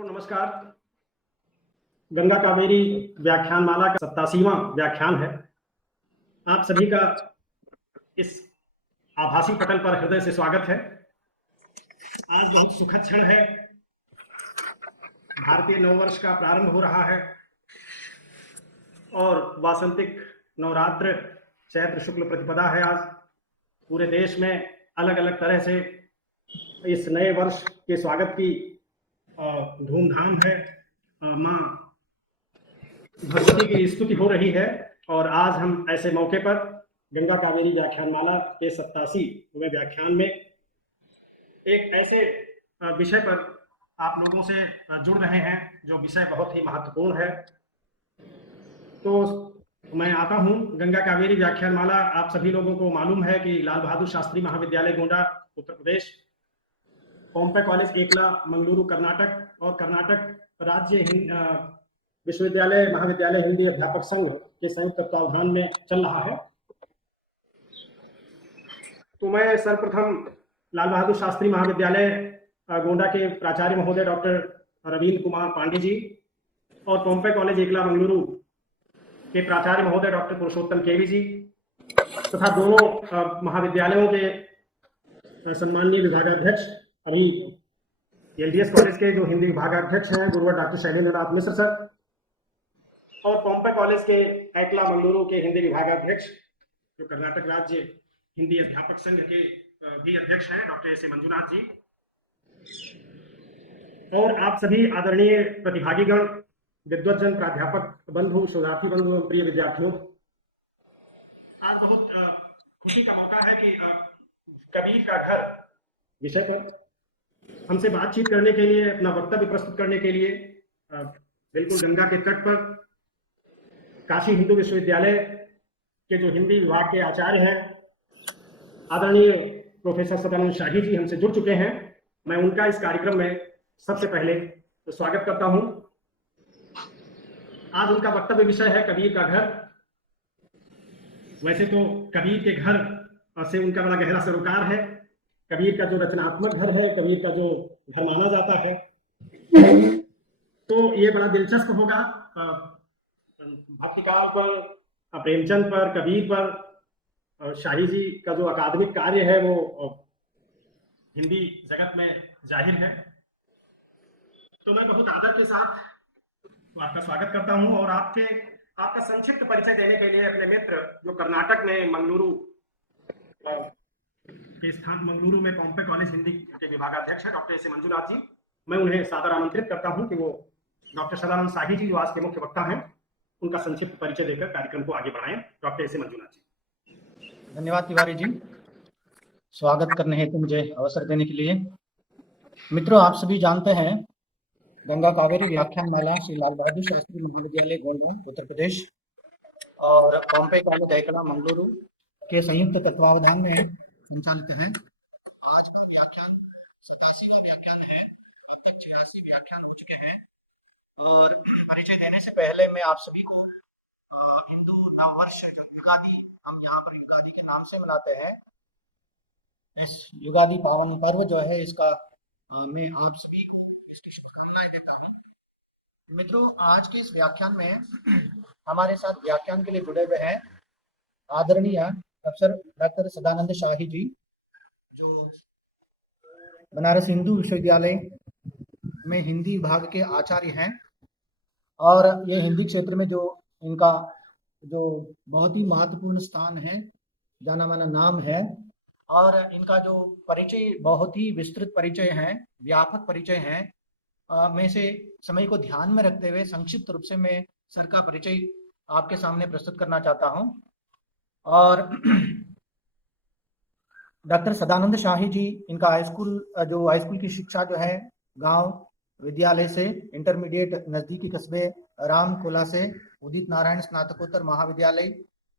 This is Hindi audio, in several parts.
मित्रों नमस्कार। गंगा कावेरी व्याख्यानमाला का 87वां व्याख्यान है। आप सभी का इस आभासी पटल पर हृदय से स्वागत है। आज बहुत सुखद क्षण है। भारतीय नववर्ष का प्रारंभ हो रहा है और वासंतिक नवरात्र चैत्र शुक्ल प्रतिपदा है। आज पूरे देश में अलग अलग तरह से इस नए वर्ष के स्वागत की धूमधाम है। माँ भगवती की स्तुति हो रही है और आज हम ऐसे मौके पर गंगा कावेरी व्याख्यानमाला के 87वें व्याख्यान में एक ऐसे विषय पर आप लोगों से जुड़ रहे हैं जो विषय बहुत ही महत्वपूर्ण है। तो मैं आता हूं। गंगा कावेरी व्याख्यानमाला आप सभी लोगों को मालूम है कि लाल बहादुर शास्त्री महाविद्यालय गोंडा उत्तर प्रदेश, पोम्पे कॉलेज एकला मंगलुरु कर्नाटक और कर्नाटक राज्य विश्वविद्यालय महाविद्यालय हिंदी अध्यापक संघ के संयुक्त तत्वावधान में चल रहा है। तो मैं सर्वप्रथम लाल बहादुर शास्त्री महाविद्यालय गोंडा के प्राचार्य महोदय डॉक्टर रविंद्र कुमार पांडे जी और पोम्पे कॉलेज एकला मंगलुरु के प्राचार्य महोदय डॉक्टर पुरुषोत्तम केवी जी तथा दोनों महाविद्यालयों के सम्माननीय विभागाध्यक्ष, अभी एलडीएस कॉलेज के जो हिंदी विभागाध्यक्ष हैं गुरुवर डॉक्टर शैलेंद्र नाथ मिश्र सर, और पोम्पे कॉलेज के एकला मंगलुरु के हिंदी विभागाध्यक्ष जो कर्नाटक राज्य हिंदी अध्यापक संघ के भी अध्यक्ष हैं डॉक्टर एस ए मंजुनाथ जी, और आप सभी आदरणीय प्रतिभागीगण, विद्वज्जन, प्राध्यापक बंधु, शोधार्थी बंधु एवं प्रिय विद्यार्थियों, आज बहुत खुशी का मौका है कि कबीर का घर विषय पर हमसे बातचीत करने के लिए, अपना वक्तव्य प्रस्तुत करने के लिए बिल्कुल गंगा के तट पर काशी हिंदू विश्वविद्यालय के जो हिंदी विभाग के आचार्य हैं आदरणीय प्रोफेसर सदानंद शाही जी हमसे जुड़ चुके हैं। मैं उनका इस कार्यक्रम में सबसे पहले तो स्वागत करता हूं। आज उनका वक्तव्य विषय है कबीर का घर। वैसे तो कबीर के घर से उनका बड़ा गहरा सरोकार है। कबीर का जो रचनात्मक घर है, कबीर का जो घर माना जाता है, तो ये बड़ा दिलचस्प होगा। भक्तिकाल पर, प्रेमचंद पर, कबीर पर शाही जी का जो अकादमिक कार्य है वो हिंदी जगत में जाहिर है। तो मैं बहुत आदर के साथ आपका स्वागत करता हूं और आपका संक्षिप्त परिचय देने के लिए अपने मित्र जो कर्नाटक में मंगलुरु के स्थान मंगलुरु में पोम्पे कॉलेज हिंदी के विभागाध्यक्ष है डॉक्टर एस ए मंजुनाथ जी, मैं उन्हें सादर आमंत्रित करता हूं कि वो डॉक्टर सदानंद शाही जी जो आज के मुख्य वक्ता हैं उनका संक्षिप्त परिचय देकर कार्यक्रम को आगे बढ़ाएं। डॉक्टर एस ए मंजुनाथ जी। धन्यवाद तिवारी जी, स्वागत करने हेतु मुझे अवसर देने के लिए। मित्रों, आप सभी जानते हैं गंगा कावेरी व्याख्यानमाला श्री लाल बहादुर शास्त्री महाविद्यालय गोंडा उत्तर प्रदेश और पोम्पे कॉलेज एकला मंगलुरु के संयुक्त तत्वावधान में संचालित है। आज का व्याख्यान 87वां व्याख्यान है। अब तक 86 व्याख्यान हो चुके हैं और परिचय देने से पहले मैं आप सभी को हिंदू नववर्ष जो युगादि, हम यहाँ पर युगादि के नाम से मनाते हैं, इस युगादि पावन पर्व जो है इसका मैं आप सभी को इसकी शुभकामनाएं देता हूँ। मित्रों, आज के इस व्याख्यान में हमारे साथ व्याख्यान के लिए जुड़े हुए हैं आदरणीय प्रोफेसर डॉक्टर सदानंद शाही जी जो बनारस हिंदू विश्वविद्यालय में हिंदी विभाग के आचार्य हैं और ये हिंदी क्षेत्र में जो इनका जो बहुत ही महत्वपूर्ण स्थान है, जाना माना नाम है, और इनका जो परिचय बहुत ही विस्तृत परिचय है, व्यापक परिचय है। मैं से समय को ध्यान में रखते हुए संक्षिप्त रूप से मैं सर का परिचय आपके सामने प्रस्तुत करना चाहता हूं। और डॉक्टर सदानंद शाही जी, इनका हाईस्कूल की शिक्षा जो है गांव विद्यालय से, इंटरमीडिएट नजदीकी कस्बे रामकोला से, उदित नारायण स्नातकोत्तर महाविद्यालय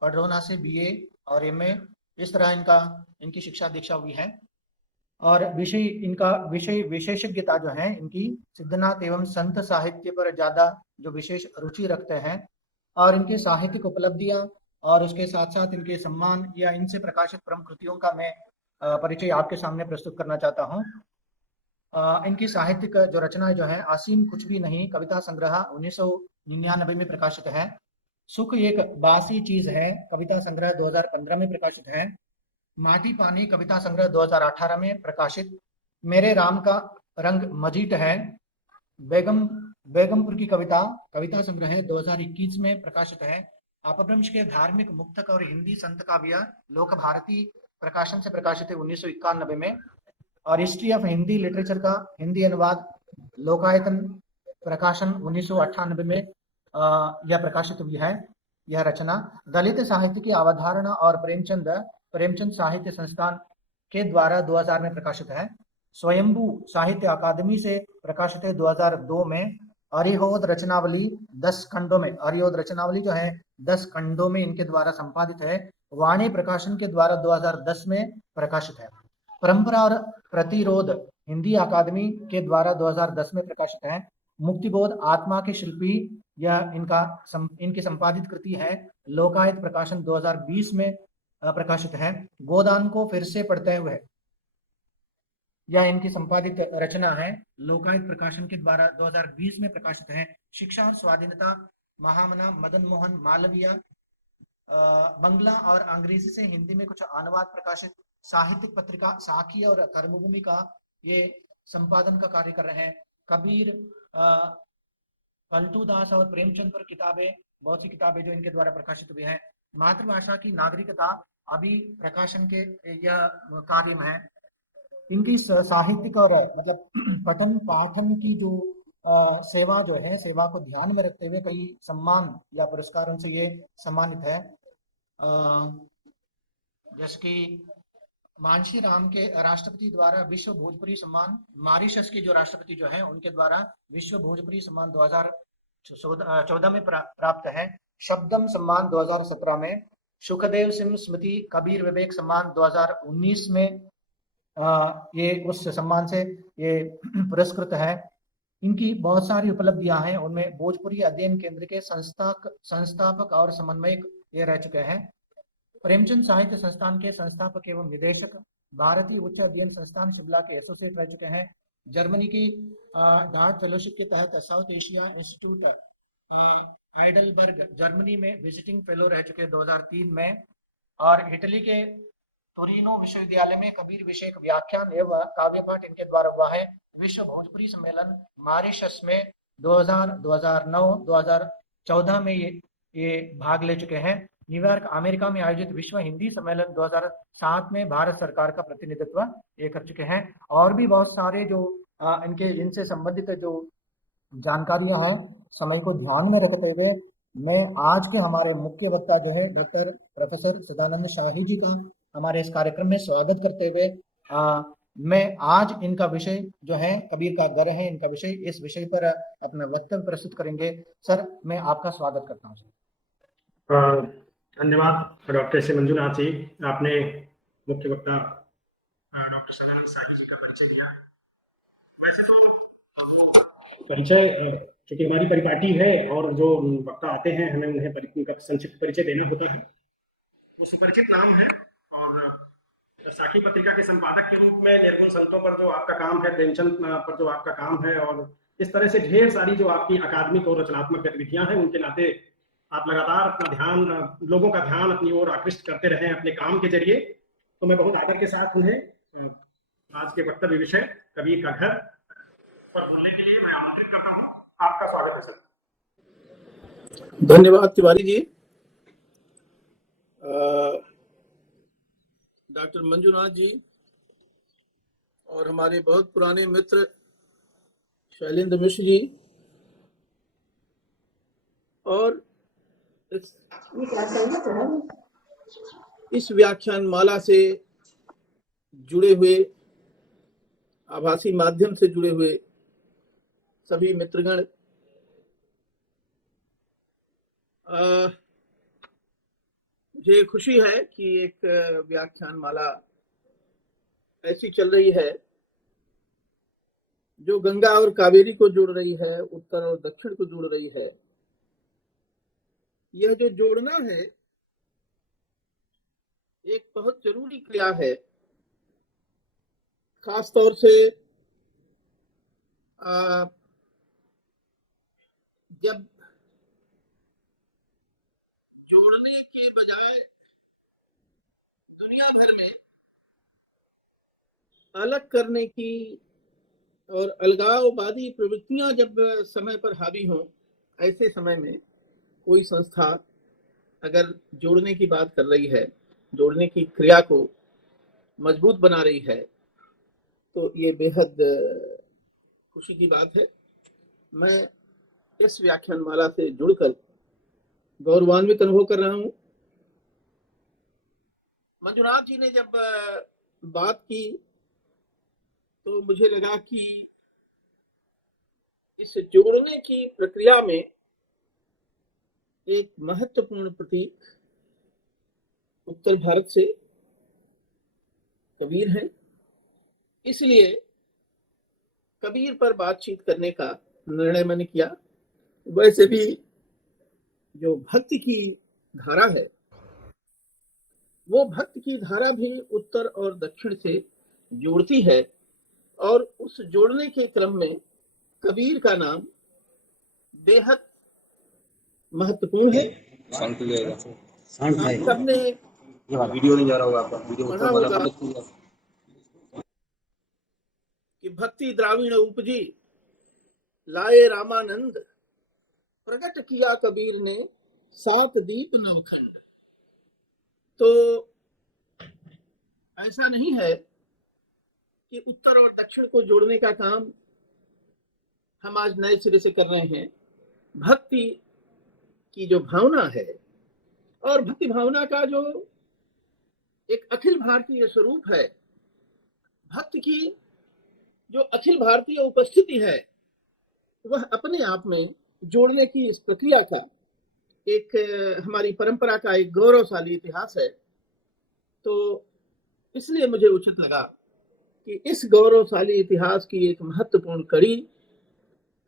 पडरौना से बीए और एमए, इस तरह इनकी शिक्षा दीक्षा हुई है। और विशेषज्ञता जो है इनकी सिद्धनाथ एवं संत साहित्य पर ज्यादा जो विशेष रुचि रखते हैं और इनकी साहित्यिक उपलब्धियां और उसके साथ साथ इनके सम्मान या इनसे प्रकाशित प्रमुख कृतियों का मैं परिचय आपके सामने प्रस्तुत करना चाहता हूं। इनकी साहित्यिक जो रचनाएं जो है, असीम कुछ भी नहीं कविता संग्रह 1999 में प्रकाशित है। सुख एक बासी चीज है कविता संग्रह 2015 में प्रकाशित है। माटी पानी कविता संग्रह 2018 में प्रकाशित। मेरे राम का रंग मजीठ है बेगमपुर की कविता कविता संग्रह 2021 में प्रकाशित है। अपभ्रंश के धार्मिक मुक्तक और हिंदी संत काव्य लोक भारती प्रकाशन से प्रकाशित है 1991 में। और हिस्ट्री ऑफ हिंदी लिटरेचर का हिंदी अनुवाद लोकायतन प्रकाशन 1998 में यह प्रकाशित हुई है यह रचना। दलित साहित्य की अवधारणा और प्रेमचंद साहित्य संस्थान के द्वारा 2000 में प्रकाशित है। स्वयंभू साहित्य अकादमी से प्रकाशित है 2002 में। अरिहोद रचनावली 10 खंडों में, अरिहोद रचनावली जो है 10 खंडों में इनके द्वारा संपादित है। वाणी प्रकाशन के द्वारा 2010 में प्रकाशित है। परंपरा और प्रतिरोध हिंदी अकादमी के द्वारा 2010 में प्रकाशित है। मुक्तिबोध आत्मा के शिल्पी यह इनकी संपादित कृति है। लोकायत प्रकाशन 2020 में प्रकाशित है। गोदान को फिर से पढ़ते हुए यह इनकी संपादित रचना है। लोकायत प्रकाशन के द्वारा 2020 में प्रकाशित है। शिक्षा और स्वाधीनता महामना मदन मोहन मालवीय बंगला और अंग्रेजी से हिंदी में कुछ अनुवाद प्रकाशित। साहित्यिक पत्रिका साखी और कर्मभूमि का ये संपादन का कार्य कर रहे हैं। कबीर पलटू दास और प्रेमचंद पर किताबें, बहुत सी किताबें जो इनके द्वारा प्रकाशित हुई हैं। मातृभाषा की नागरिकता अभी प्रकाशन के यह कार्य में है। इनकी साहित्यिक और मतलब पठन पाठन की जो सेवा जो है, सेवा को ध्यान में रखते हुए कई सम्मान या पुरस्कारों से ये सम्मानित है। जैसे कि मानसी राम के राष्ट्रपति द्वारा विश्व भोजपुरी सम्मान, मॉरिशस के जो राष्ट्रपति जो है उनके द्वारा विश्व भोजपुरी सम्मान 2014 में प्राप्त है। शब्दम सम्मान 2017 में। सुखदेव सिंह स्मृति कबीर विवेक सम्मान 2019 में ये उस सम्मान से ये पुरस्कृत है। इनकी बहुत सारी उपलब्धियां हैं, उनमें भोजपुरी अध्ययन केंद्र के संस्थापक और समन्वयक ये रह चुके हैं। प्रेमचंद साहित्य संस्थान के संस्थापक एवं निदेशक, भारतीय उच्च अध्ययन संस्थान शिमला के एसोसिएट रह चुके हैं। जर्मनी की डार्ट फेलोशिप के तहत south Asia institute Heidelberg Germany में विजिटिंग फेलो रह चुके 2003 में। और इटली के टोरिनो विश्वविद्यालय में कबीर विषयक व्याख्यान एवं काव्य पाठ इनके द्वारा हुआ है। विश्व भोजपुरी सम्मेलन मॉरिशस में 2000, 2009, 2014 में ये भाग ले चुके हैं। न्यूयॉर्क अमेरिका में आयोजित विश्व हिंदी सम्मेलन 2007 में भारत सरकार का प्रतिनिधित्व ये कर चुके हैं। और भी बहुत सारे जो इनसे संबंधित जो जानकारियां हैं, समय को ध्यान में रखते हुए मैं आज के हमारे मुख्य वक्ता जो है डॉक्टर प्रोफेसर सदानंद शाही जी का हमारे इस कार्यक्रम में स्वागत करते हुए मैं आज इनका विषय जो है कबीर का घर है, इनका विषय, इस विषय पर अपना वक्तव्य प्रस्तुत करेंगे। सर, मैं आपका स्वागत करता हूँ। धन्यवाद डॉक्टर श्री मंजुनाथ जी, आपने मुख्य वक्ता डॉक्टर सदानंद शाही जी का परिचय दिया है। वैसे तो परिचय चूंकि हमारी परिपाटी है और जो वक्ता आते हैं हमें उन्हें उनका संक्षिप्त परिचय देना होता है। वो सुपरिचित नाम है और साखी पत्रिका के संपादक के रूप में निर्गुण संतों पर जो आपका काम है, प्रेमचंद पर जो आपका काम है, और इस तरह से ढेर सारी जो आपकी अकादमिक और रचनात्मक गतिविधियां हैं, उनके नाते आप लगातार अपना ध्यान, लोगों का ध्यान अपनी ओर आकृष्ट करते रहे अपने काम के जरिए। तो मैं बहुत आदर के साथ उन्हें आज के वक्तव्य विषय कबीर का घर पर बोलने के लिए मैं आमंत्रित करता हूँ। आपका स्वागत है सर। धन्यवाद तिवारी जी। डॉक्टर मंजुनाथ जी और हमारे बहुत पुराने मित्र शैलेंद्र मिश्र जी और इस व्याख्यान माला से जुड़े हुए, आभासी माध्यम से जुड़े हुए सभी मित्रगण, मुझे खुशी है कि एक व्याख्यान माला ऐसी चल रही है जो गंगा और कावेरी को जोड़ रही है, उत्तर और दक्षिण को जोड़ रही है। यह जो जोड़ना है एक बहुत जरूरी क्रिया है, खास तौर से जब जोड़ने के बजाय दुनिया भर में अलग करने की और अलगाववादी प्रवृत्तियां जब समय पर हावी हों, ऐसे समय में कोई संस्था अगर जोड़ने की बात कर रही है, जोड़ने की क्रिया को मजबूत बना रही है, तो ये बेहद खुशी की बात है। मैं इस व्याख्यानमाला से जुड़कर गौरवान्वित अनुभव कर रहा हूं। मंजुनाथ जी ने जब बात की तो मुझे लगा कि इस जोड़ने की प्रक्रिया में एक महत्वपूर्ण प्रतीक उत्तर भारत से कबीर है, इसलिए कबीर पर बातचीत करने का निर्णय मैंने किया। वैसे भी जो भक्ति की धारा है, वो भक्ति की धारा भी उत्तर और दक्षिण से जोड़ती है, और उस जोड़ने के क्रम में कबीर का नाम बेहद महत्वपूर्ण है। साउंड क्लियर है। आप सबने वीडियो नहीं जा रहा होगा आपका, वीडियो पढ़ा होगा होगा कि भक्ति द्राविण उपजी लाए रामानंद, प्रकट किया कबीर ने सात दीप नवखंड। तो ऐसा नहीं है कि उत्तर और दक्षिण को जोड़ने का काम हम आज नए सिरे से कर रहे हैं। भक्ति की जो भावना है और भक्ति भावना का जो एक अखिल भारतीय स्वरूप है, भक्त की जो अखिल भारतीय उपस्थिति है, वह अपने आप में जोड़ने की इस प्रक्रिया का एक हमारी परंपरा का एक गौरवशाली इतिहास है। तो इसलिए मुझे उचित लगा कि इस गौरवशाली इतिहास की एक महत्वपूर्ण कड़ी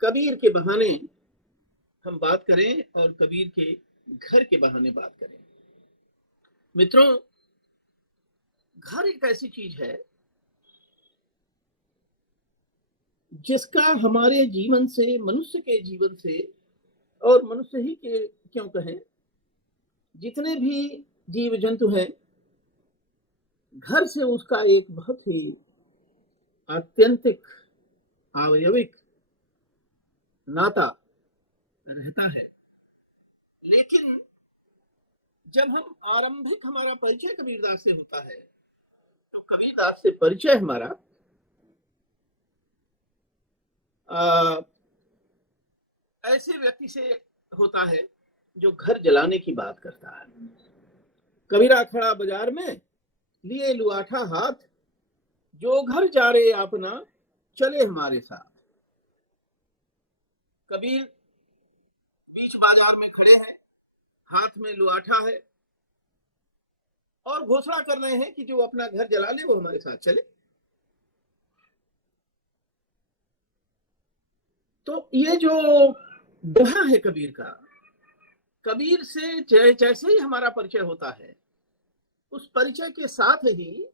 कबीर के बहाने हम बात करें और कबीर के घर के बहाने बात करें। मित्रों, घर एक ऐसी चीज है जिसका हमारे जीवन से, मनुष्य के जीवन से, और मनुष्य ही के क्यों कहें, जितने भी जीव जंतु हैं, घर से उसका एक बहुत ही आत्यंतिक आवयविक नाता रहता है। लेकिन जब हम आरंभिक हमारा परिचय कबीरदास से होता है, तो कबीरदास से परिचय हमारा ऐसे व्यक्ति से होता है जो घर जलाने की बात करता है। कबीरा खड़ा बाजार में लिए लुआठा हाथ, जो घर जा रे अपना चले हमारे साथ। कबीर बीच बाजार में खड़े हैं, हाथ में लुआठा है और घोषणा कर रहे हैं कि जो अपना घर जला ले वो हमारे साथ चले। तो ये जो दोहा है कबीर का, कबीर से जैसे ही हमारा परिचय होता है, उस परिचय के साथ ही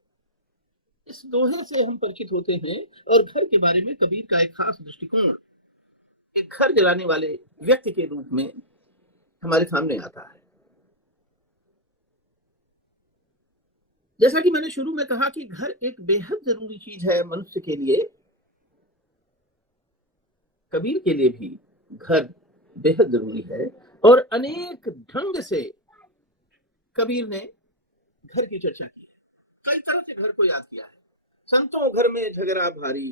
इस दोहे से हम परिचित होते हैं और घर के बारे में कबीर का एक खास दृष्टिकोण एक घर जलाने वाले व्यक्ति के रूप में हमारे सामने आता है। जैसा कि मैंने शुरू में कहा कि घर एक बेहद जरूरी चीज है मनुष्य के लिए, कबीर के लिए भी घर बेहद जरूरी है। और अनेक ढंग से कबीर ने घर की चर्चा की है, कई तरह से घर को याद किया है। संतों घर में झगड़ा भारी,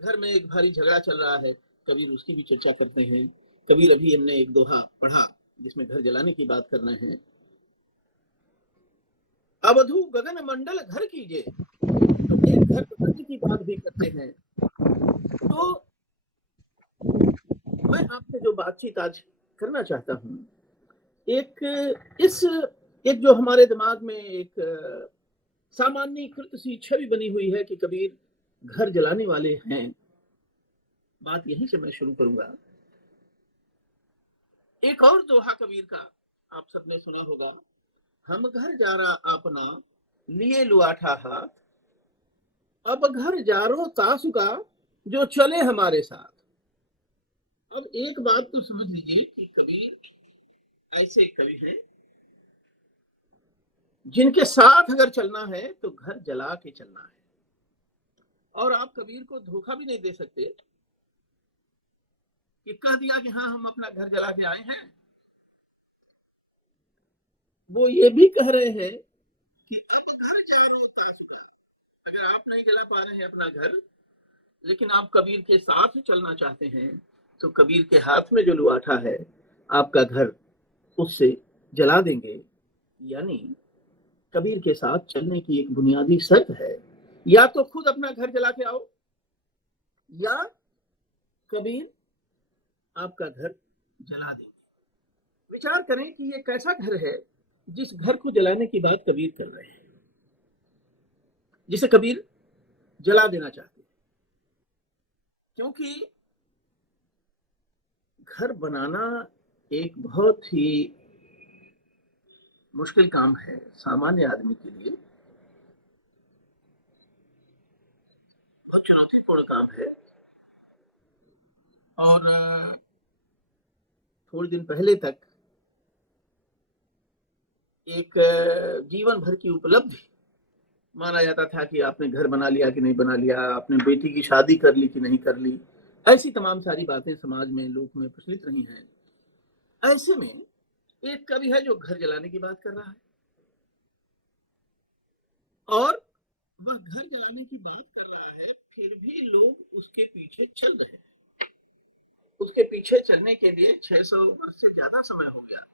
घर में एक भारी झगड़ा चल रहा है, कबीर उसकी भी चर्चा करते हैं। कबीर अभी हमने एक दोहा पढ़ा जिसमें घर जलाने की बात कर रहे हैं। अवधू गगन मंडल घर कीजिए, तो एक घर बनाने की बात भी करते हैं। तो मैं आपसे जो बातचीत आज करना चाहता हूं, एक जो हमारे दिमाग में एक सामान्यीकृत सी छवि बनी हुई है कि कबीर घर जलाने वाले हैं, बात यहीं से मैं शुरू करूंगा। एक और दोहा कबीर का आप सबने सुना होगा, हम घर जा रहा अपना लिए लुआठा हाथ, अब घर जारो तासु का जो चले हमारे साथ। अब एक बात तो समझ लीजिए कि कबीर ऐसे कवि हैं जिनके साथ अगर चलना है तो घर जला के चलना है, और आप कबीर को धोखा भी नहीं दे सकते कि कह दिया कि हाँ हम अपना घर जला के आए हैं। वो ये भी कह रहे हैं कि अब घर जारो तासुगा। अगर आप नहीं जला पा रहे हैं अपना घर, लेकिन आप कबीर के साथ चलना चाहते हैं, तो कबीर के हाथ में जो लुआठा है आपका घर, उससे जला देंगे। यानी कबीर के साथ चलने की एक बुनियादी शर्त है, या तो खुद अपना घर जला के आओ, या कबीर आपका घर जला देंगे। विचार करें कि ये कैसा घर है जिस घर को जलाने की बात कबीर कर रहे हैं, जिसे कबीर जला देना चाहते हैं। क्योंकि घर बनाना एक बहुत ही मुश्किल काम है सामान्य आदमी के लिए, बहुत चुनौतीपूर्ण काम है। और थोड़े दिन पहले तक एक जीवन भर की उपलब्धि माना जाता था कि आपने घर बना लिया कि नहीं बना लिया, आपने बेटी की शादी कर ली कि नहीं कर ली। ऐसी तमाम सारी बातें समाज में, लोक में प्रचलित रही हैं। ऐसे में एक कवि है जो घर जलाने की बात कर रहा है, और वह घर जलाने की बात कर रहा है, फिर भी लोग उसके पीछे चल रहे हैं। उसके पीछे चलने के लिए 600 वर्ष से ज्यादा समय हो गया,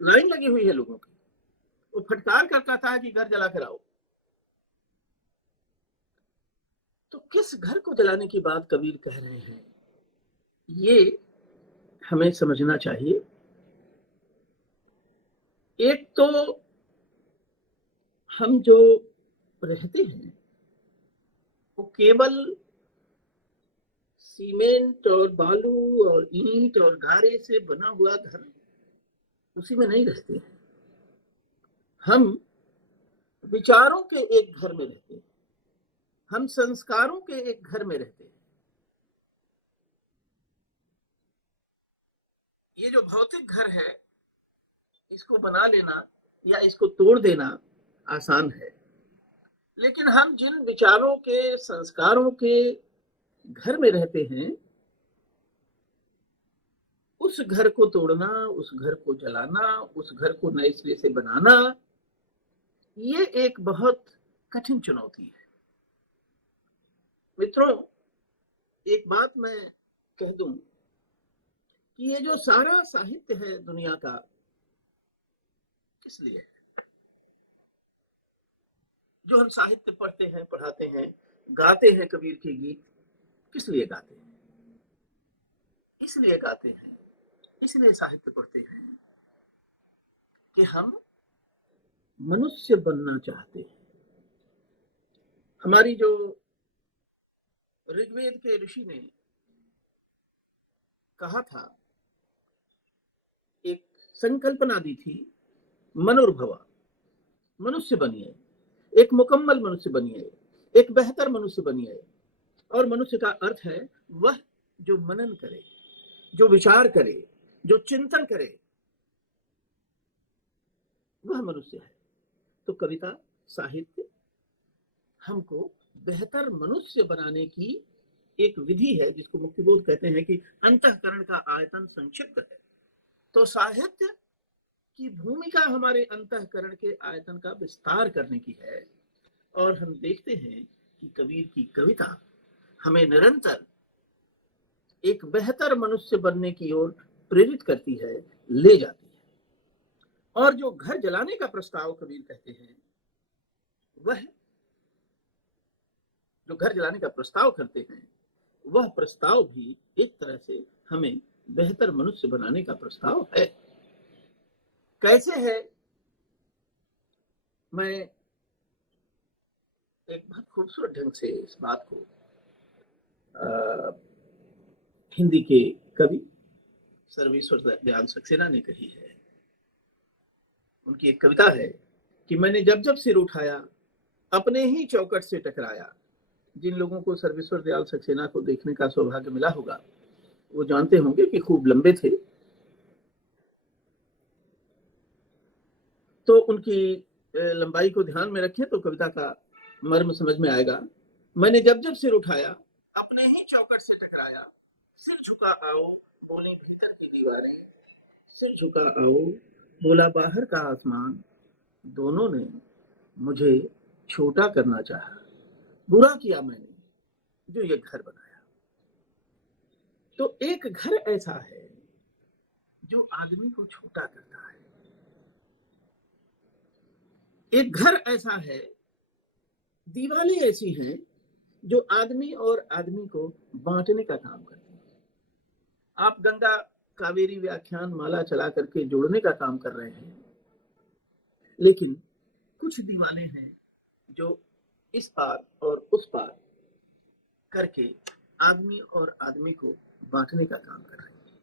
लाइन लगी हुई है लोगों की। वो फटकार करता था कि घर जला कर आओ। तो किस घर को जलाने की बात कबीर कह रहे हैं, ये हमें समझना चाहिए। एक तो हम जो रहते हैं वो केवल सीमेंट और बालू और ईंट और गारे से बना हुआ घर, उसी में नहीं रहते हैं। हम विचारों के एक घर में रहते हैं, हम संस्कारों के एक घर में रहते हैं। ये जो भौतिक घर है, इसको बना लेना या इसको तोड़ देना आसान है, लेकिन हम जिन विचारों के, संस्कारों के घर में रहते हैं, उस घर को तोड़ना, उस घर को जलाना, उस घर को नए सिरे से बनाना, ये एक बहुत कठिन चुनौती है। मित्रों, एक बात मैं कह दूं कि ये जो सारा साहित्य है दुनिया का, किस लिए है? जो हम साहित्य पढ़ते हैं, पढ़ाते हैं, गाते हैं कबीर के गीत, किस लिए गाते हैं? इसलिए गाते हैं, इसलिए साहित्य पढ़ते हैं कि हम मनुष्य बनना चाहते हैं। हमारी जो ऋग्वेद के ऋषि ने कहा था, एक संकल्पना दी थी, मनुर्भवा, मनुष्य बनिए, एक मुकम्मल मनुष्य बनिए, एक बेहतर मनुष्य बनिए। और मनुष्य का अर्थ है वह जो मनन करे, जो विचार करे, जो चिंतन करे, वह मनुष्य है। तो कविता, साहित्य हमको बेहतर मनुष्य बनाने की एक विधि है, जिसको मुक्तिबोध कहते हैं कि अंतःकरण का आयतन संक्षिप्त है। तो साहित्य की भूमिका हमारे अंतःकरण के आयतन का विस्तार करने की है। और हम देखते हैं कि कबीर की कविता हमें निरंतर एक बेहतर मनुष्य बनने की ओर प्रेरित करती है, ले जाती है। और जो घर जलाने का प्रस्ताव कबीर कहते हैं, वह जो घर जलाने का प्रस्ताव करते हैं, वह प्रस्ताव भी एक तरह से हमें बेहतर मनुष्य बनाने का प्रस्ताव है। कैसे है? मैं एक बहुत खूबसूरत ढंग से इस बात को हिंदी के कवि सर्वेश्वर दयाल सक्सेना ने कही है। उनकी एक कविता है कि मैंने जब जब सिर उठाया, अपने ही चौकट से टकराया, जिन लोगों को सर्वेश्वर दयाल सक्सेना को देखने का सौभाग्य मिला होगा वो जानते होंगे कि खूब लंबे थे। तो उनकी लंबाई को ध्यान में रखें तो कविता का मर्म समझ में आएगा। मैंने जब जब सिर उठाया अपने ही चौखट से टकराया, सिर झुका आओ बोले भीतर की दीवारें, सिर झुका आओ बोला बाहर का आसमान, दोनों ने मुझे छोटा करना चाहा, बुरा किया मैंने जो ये घर बनाया। तो एक घर ऐसा है जो आदमी को छोटा करता है, एक घर ऐसा है, दीवारें ऐसी हैं जो आदमी और आदमी को बांटने का काम करती है। आप गंगा कावेरी व्याख्यान माला चला करके जोड़ने का काम कर रहे हैं, लेकिन कुछ दीवारें हैं जो इस पार और उस पार करके आदमी और आदमी को बांटने का काम कर रही है,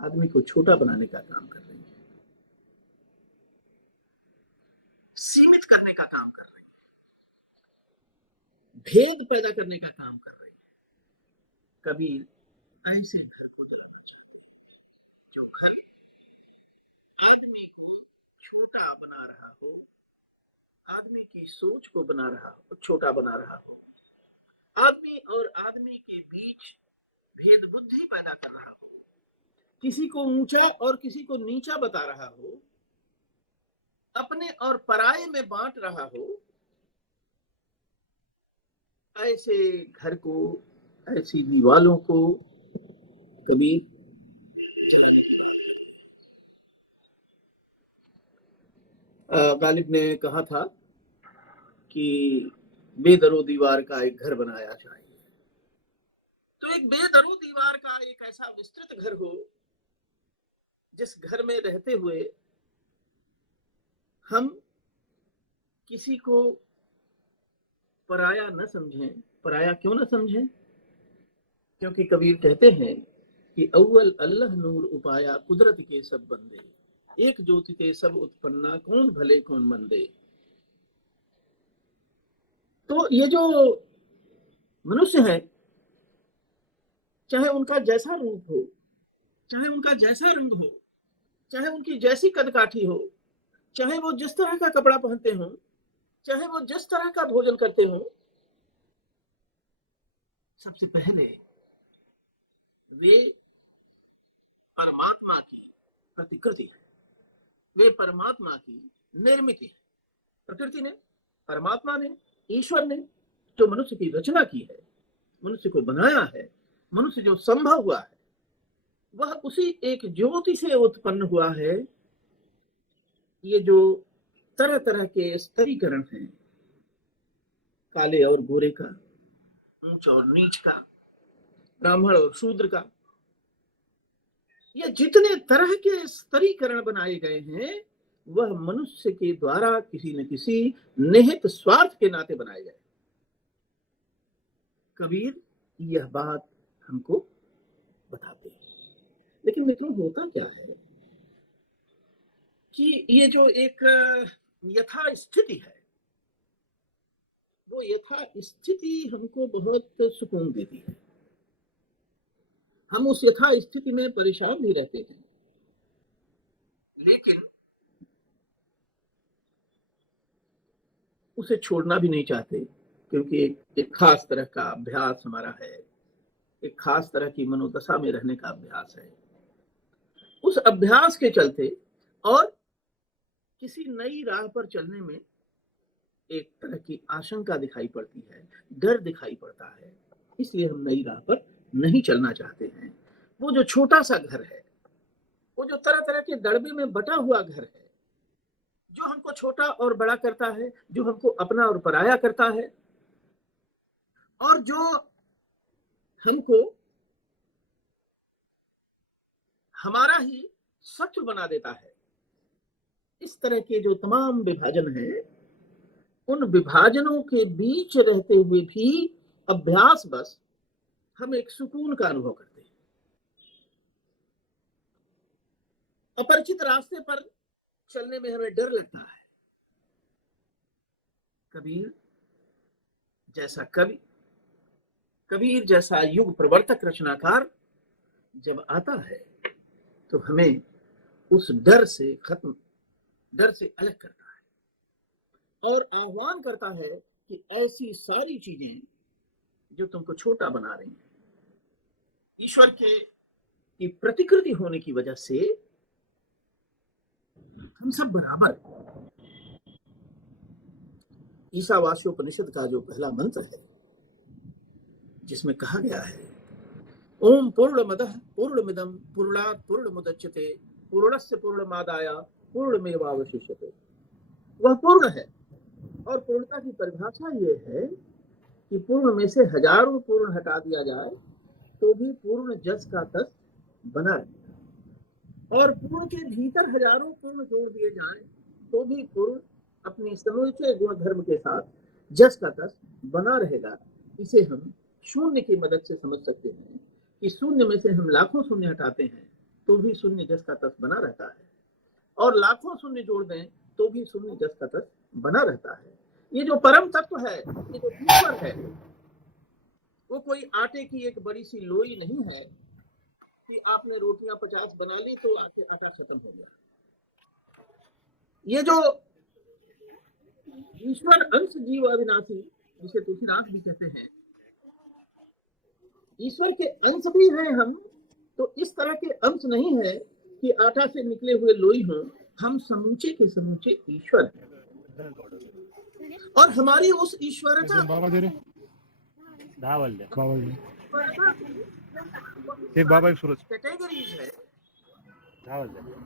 आदमी को छोटा बनाने का काम कर रही है, सीमित करने का काम कर रही है, भेद पैदा करने का काम कर रही है। कबीर ऐसे घर को दिलाना चाहते हैं जो घर आदमी को छोटा बना रहा हो, आदमी की सोच को बना रहा हो, छोटा बना रहा हो, आदमी और आदमी के बीच भेद बुद्धि पैदा कर रहा हो, किसी को ऊंचा और किसी को नीचा बता रहा हो, अपने और पराये में बांट रहा हो, ऐसे घर को, ऐसी दीवालों को कबीर गालिब ने कहा था कि बेदरो दीवार का एक घर बनाया चाहिए। तो एक बेदरो दीवार का एक ऐसा विस्तृत घर हो जिस घर में रहते हुए हम किसी को पराया न समझें। पराया क्यों न समझें? क्योंकि कबीर कहते हैं कि अव्वल अल्लाह नूर उपाया कुदरत के सब बंदे, एक ज्योति ते सब उत्पन्ना कौन भले कौन मंदे। तो ये जो मनुष्य है, चाहे उनका जैसा रूप हो, चाहे उनका जैसा रंग हो, चाहे उनकी जैसी कदकाठी हो, चाहे वो जिस तरह का कपड़ा पहनते हो, चाहे वो जिस तरह का भोजन करते हो, सबसे पहले वे परमात्मा की प्रतिकृति है, वे परमात्मा की निर्मित है। प्रकृति ने, परमात्मा ने, ईश्वर ने जो मनुष्य की रचना की है, मनुष्य को बनाया है, मनुष्य जो संभव हुआ है, वह उसी एक ज्योति से उत्पन्न हुआ है। ये जो तरह तरह के स्तरीकरण हैं, काले और गोरे का, ऊंच और नीच का, ब्राह्मण और शूद्र का, ये जितने तरह के स्तरीकरण बनाए गए हैं, वह मनुष्य के द्वारा किसी न किसी निहित स्वार्थ के नाते बनाए गए। कबीर यह बात हमको बताते हैं। लेकिन मित्रों, होता क्या है कि ये जो एक यथा स्थिति है, वो यथा स्थिति हमको बहुत सुकून देती है। हम उस यथा स्थिति में परेशान भी रहते हैं, लेकिन उसे छोड़ना भी नहीं चाहते, क्योंकि एक खास तरह का अभ्यास हमारा है, एक खास तरह की मनोदशा में रहने का अभ्यास है। उस अभ्यास के चलते और किसी नई राह पर चलने में एक तरह की आशंका दिखाई पड़ती है, डर दिखाई पड़ता है, इसलिए हम नई राह पर नहीं चलना चाहते हैं। वो जो छोटा सा घर है, वो जो तरह तरह के दड़बे में बटा हुआ घर है, जो हमको छोटा और बड़ा करता है, जो हमको अपना और पराया करता है, और जो हमको हमारा ही शत्रु बना देता है, इस तरह के जो तमाम विभाजन हैं, उन विभाजनों के बीच रहते हुए भी अभ्यास बस हम एक सुकून का अनुभव करते हैं। अपरिचित रास्ते पर चलने में हमें डर लगता है। कबीर जैसा कवि, कबीर जैसा युग प्रवर्तक रचनाकार जब आता है तो हमें उस डर से अलग करता है और आह्वान करता है कि ऐसी सारी चीजें जो तुमको छोटा बना रही हैं, ईश्वर के की प्रतिकृति होने की वजह से हम सब बराबर हैं। ईशावास्योपनिषद का जो पहला मंत्र है जिसमें कहा गया है ओम पूर्णमदः पूर्णमिदं पूर्णात् पूर्णमुदच्यते पूर्णस्य पूर्णमादाय पूर्णमेवावशिष्यते, वह पूर्ण है। और पूर्णता की परिभाषा ये है कि पूर्ण में से हजारों पूर्ण हटा दिया जाए तो भी पूर्ण जस का तस बना रहेगा, और पूर्ण के भीतर हजारों पूर्ण जोड़ दिए जाएं तो भी पूर्ण अपने समूचे गुण धर्म के साथ जस का तस बना रहेगा। इसे हम शून्य की मदद से समझ सकते हैं कि शून्य में से हम लाखों शून्य हटाते हैं तो भी शून्य जस का तस बना रहता है, और लाखों शून्य जोड़ दें तो भी शून्य जस का तस बना रहता है। ये जो परम तत्व है, ये जो ईश्वर है, वो कोई आटे की एक बड़ी सी लोई नहीं है कि आपने रोटियां 50 बना ली तो आटा खत्म हो गया। ये जो ईश्वर अंश जीव अविनाशी जिसे तुलसीदास भी कहते हैं, ईश्वर के अंश भी हैं हम, तो इस तरह के अंश नहीं है कि आटा से निकले हुए लोई हों, हम समूचे के समूचे ईश्वर हैं। और हमारी उस ईश्वरता कैटेगरीज है,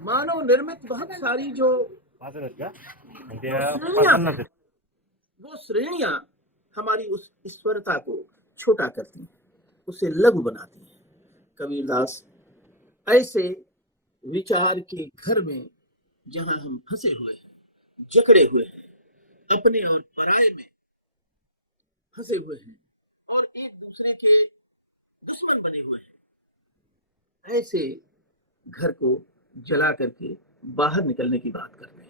मानव निर्मित बहुत सारी जो वो श्रेणियां हमारी उस ईश्वरता को छोटा करती हैं, उसे लघु बनाती हैं। कबीरदास ऐसे विचार के घर में जहां हम फंसे हुए हैं, जकड़े हुए हैं, अपने और पराये में फंसे हुए हैं और एक दूसरे के दुश्मन बने हुए हैं, ऐसे घर को जला करके बाहर निकलने की बात करते हैं।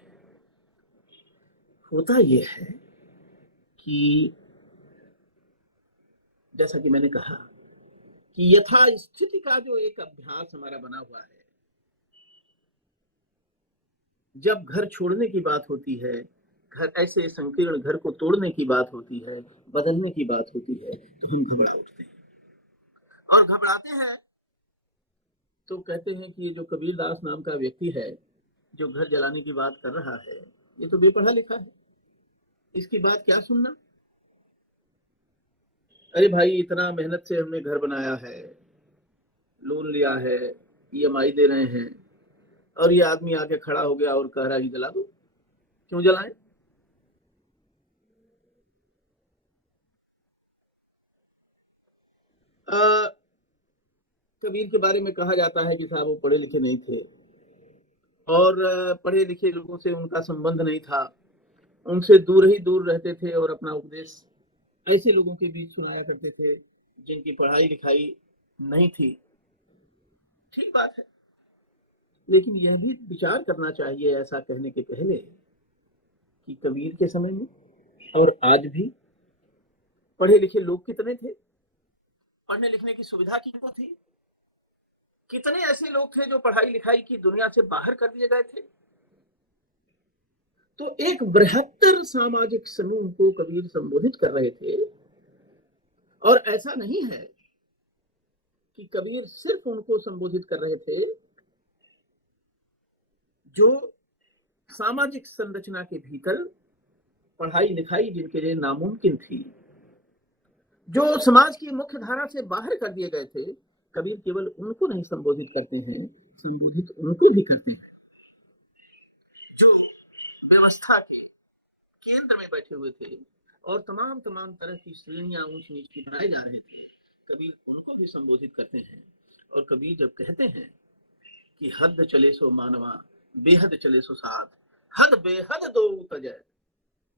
होता यह है कि जैसा कि मैंने कहा कि यथा स्थिति का जो एक अभ्यास हमारा बना हुआ है, जब घर छोड़ने की बात होती है, घर ऐसे संकीर्ण घर को तोड़ने की बात होती है, बदलने की बात होती है, तो हम घबरा उठते हैं और घबराते हैं तो कहते हैं कि ये जो कबीरदास नाम का व्यक्ति है जो घर जलाने की बात कर रहा है, ये तो बेपढ़ा लिखा है, इसकी बात क्या सुनना। अरे भाई, इतना मेहनत से हमने घर बनाया है, लोन लिया है, EMI दे रहे हैं, और ये आदमी आके खड़ा हो गया और कह रहा है कि जला दो। क्यों जलाएं? कबीर के बारे में कहा जाता है कि साहब वो पढ़े लिखे नहीं थे और पढ़े लिखे लोगों से उनका संबंध नहीं था, उनसे दूर ही दूर रहते थे और अपना उपदेश ऐसे लोगों के बीच सुनाया करते थे जिनकी पढ़ाई लिखाई नहीं थी। ठीक बात है, लेकिन यह भी विचार करना चाहिए ऐसा कहने के पहले कि कबीर के समय में और आज भी पढ़े लिखे लोग कितने थे, पढ़ने लिखने की सुविधा किनको थी, कितने ऐसे लोग थे जो पढ़ाई लिखाई की दुनिया से बाहर कर दिए गए थे। तो एक बृहत्तर सामाजिक समूह को कबीर संबोधित कर रहे थे, और ऐसा नहीं है कि कबीर सिर्फ उनको संबोधित कर रहे थे जो सामाजिक संरचना के भीतर पढ़ाई लिखाई जिनके लिए नामुमकिन थी, जो समाज की मुख्य धारा से बाहर कर दिए गए थे। कबीर केवल उनको नहीं संबोधित करते हैं, संबोधित उनको भी करते हैं जो व्यवस्था के केंद्र में बैठे हुए थे और तमाम तरह की श्रेणियां ऊंच नीच की बनाई जा रही थी। कबीर उनको भी संबोधित करते हैं, और कबीर जब कहते हैं कि हद चले सो मानवा बेहद चले सो साथ, हद बेहद दो तजय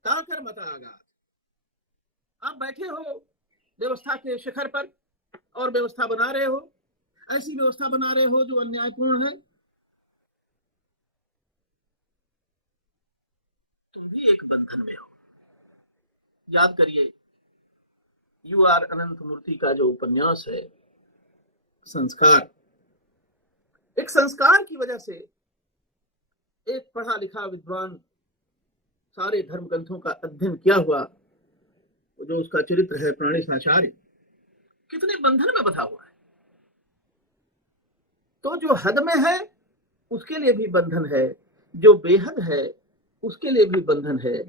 ताकर मत आगात। आप बैठे हो व्यवस्था के शिखर पर और व्यवस्था बना रहे हो, ऐसी व्यवस्था बना रहे हो जो अन्यायपूर्ण है, तुम भी एक बंधन में हो। याद करिए यू आर अनंत मूर्ति का जो उपन्यास है संस्कार, एक संस्कार की वजह से एक पढ़ा लिखा विद्वान सारे धर्म ग्रंथों का अध्ययन किया हुआ जो उसका चरित्र है प्राणेशाचार्य, कितने बंधन में बंधा हुआ है। तो जो हद में है उसके लिए भी बंधन है, जो बेहद है उसके लिए भी बंधन है।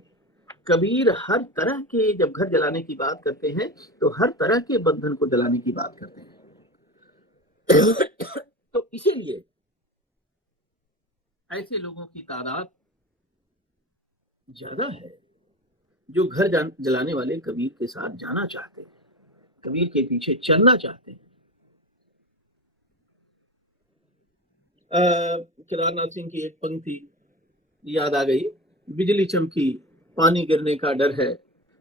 कबीर हर तरह के जब घर जलाने की बात करते हैं तो हर तरह के बंधन को जलाने की बात करते हैं। तो इसीलिए ऐसे लोगों की तादाद ज्यादा है जो घर जलाने वाले कबीर के साथ जाना चाहते हैं, कबीर के पीछे चलना चाहते हैं। केदारनाथ सिंह की एक पंक्ति याद आ गई, बिजली चमकी पानी गिरने का डर है,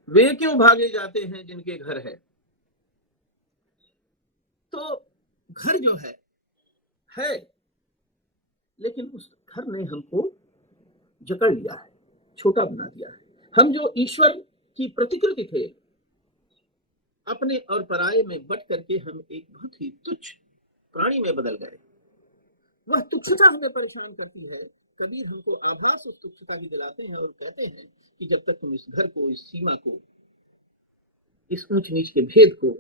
वे क्यों भागे जाते हैं जिनके घर है। तो घर जो है लेकिन उस घर ने हमको जकड़ लिया है, छोटा बना दिया है। हम जो ईश्वर की प्रतिकृति थे, अपने और पराये में बट करके हम एक बहुत ही तुच्छ प्राणी में बदल गए। वह तुच्छता हमें परेशान करती है। कबीर हमको आभास उस तुच्छता की दिलाते हैं और कहते हैं कि जब तक तुम इस घर को, इस सीमा को, इस ऊंच नीच के भेद को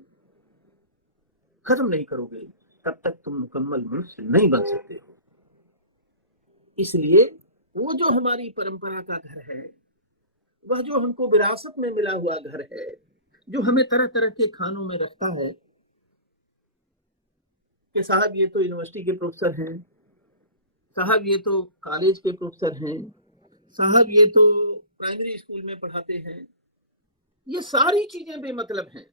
खत्म नहीं करोगे तब तक तुम मुकम्मल मनुष्य नहीं बन सकते हो। इसलिए वो जो हमारी परंपरा का घर है, वह जो हमको विरासत में मिला हुआ घर है, जो हमें तरह तरह के खानों में रखता है कि साहब ये तो यूनिवर्सिटी के प्रोफेसर हैं, साहब ये तो कॉलेज के प्रोफेसर हैं, साहब ये तो प्राइमरी स्कूल में पढ़ाते हैं। ये सारी चीजें बेमतलब हैं,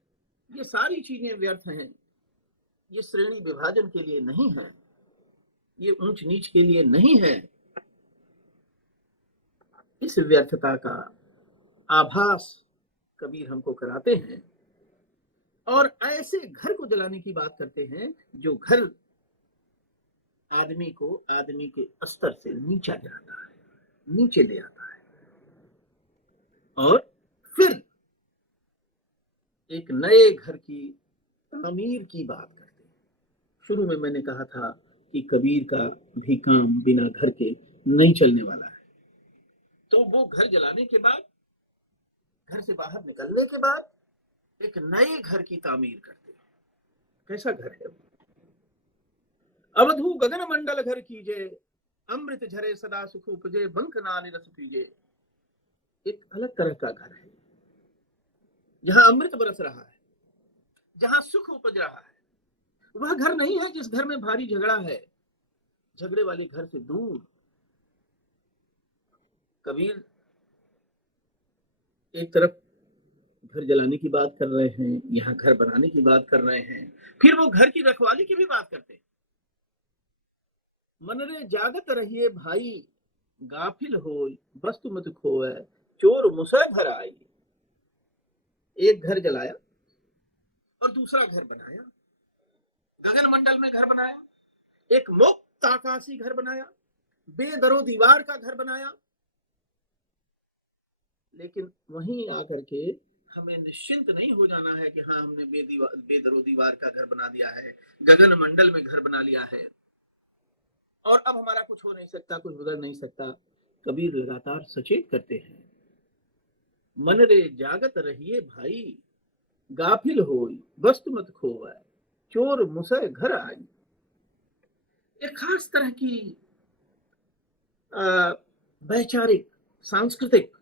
ये सारी चीजें व्यर्थ हैं। ये श्रेणी विभाजन के लिए नहीं है, ये ऊंच नीच के लिए नहीं है। इस व्यर्थता का आभास कबीर हमको कराते हैं और ऐसे घर को जलाने की बात करते हैं जो घर आदमी को आदमी के स्तर से नीचा गिराता है, नीचे ले आता है। और फिर एक नए घर की तामीर की बात करते हैं। शुरू में मैंने कहा था कि कबीर का भी काम बिना घर के नहीं चलने वाला है। तो वो घर जलाने के बाद, घर से बाहर निकलने के बाद एक नए घर की तामीर करते हैं। कैसा घर है वो? अवधू गगन मंडल घर कीजे, अमृत झरे सदा सुख उपजे, बंक नाली रस पीजे। एक अलग तरह का घर है जहां अमृत बरस रहा है, जहां सुख उपज रहा है। वह घर नहीं है जिस घर में भारी झगड़ा है, झगड़े वाले घर से दूर। कबीर एक तरफ घर जलाने की बात कर रहे हैं, यहाँ घर बनाने की बात कर रहे हैं, फिर वो घर की रखवाली की भी बात करते हैं। मन रे जागत रहिए भाई, गाफिल हो वस्तु मत खोए, चोर मुसह घर आई। एक घर जलाया और दूसरा घर बनाया, गगन मंडल में घर बनाया, एक मुक्त आकाशी घर बनाया, बेदरो दीवार का घर बनाया। लेकिन वहीं आकर के हमें निश्चिंत नहीं हो जाना है कि हाँ हमने बेदरो दीवार का घर बना दिया है, गगन मंडल में घर बना लिया है और अब हमारा कुछ हो नहीं सकता, कुछ बदल नहीं सकता। कबीर लगातार सचेत करते हैं, मन रे जागत रहिए भाई, गाफिल होई वस्तु मत खोए, चोर मुसह घर आई। एक खास तरह की वैचारिक सांस्कृतिक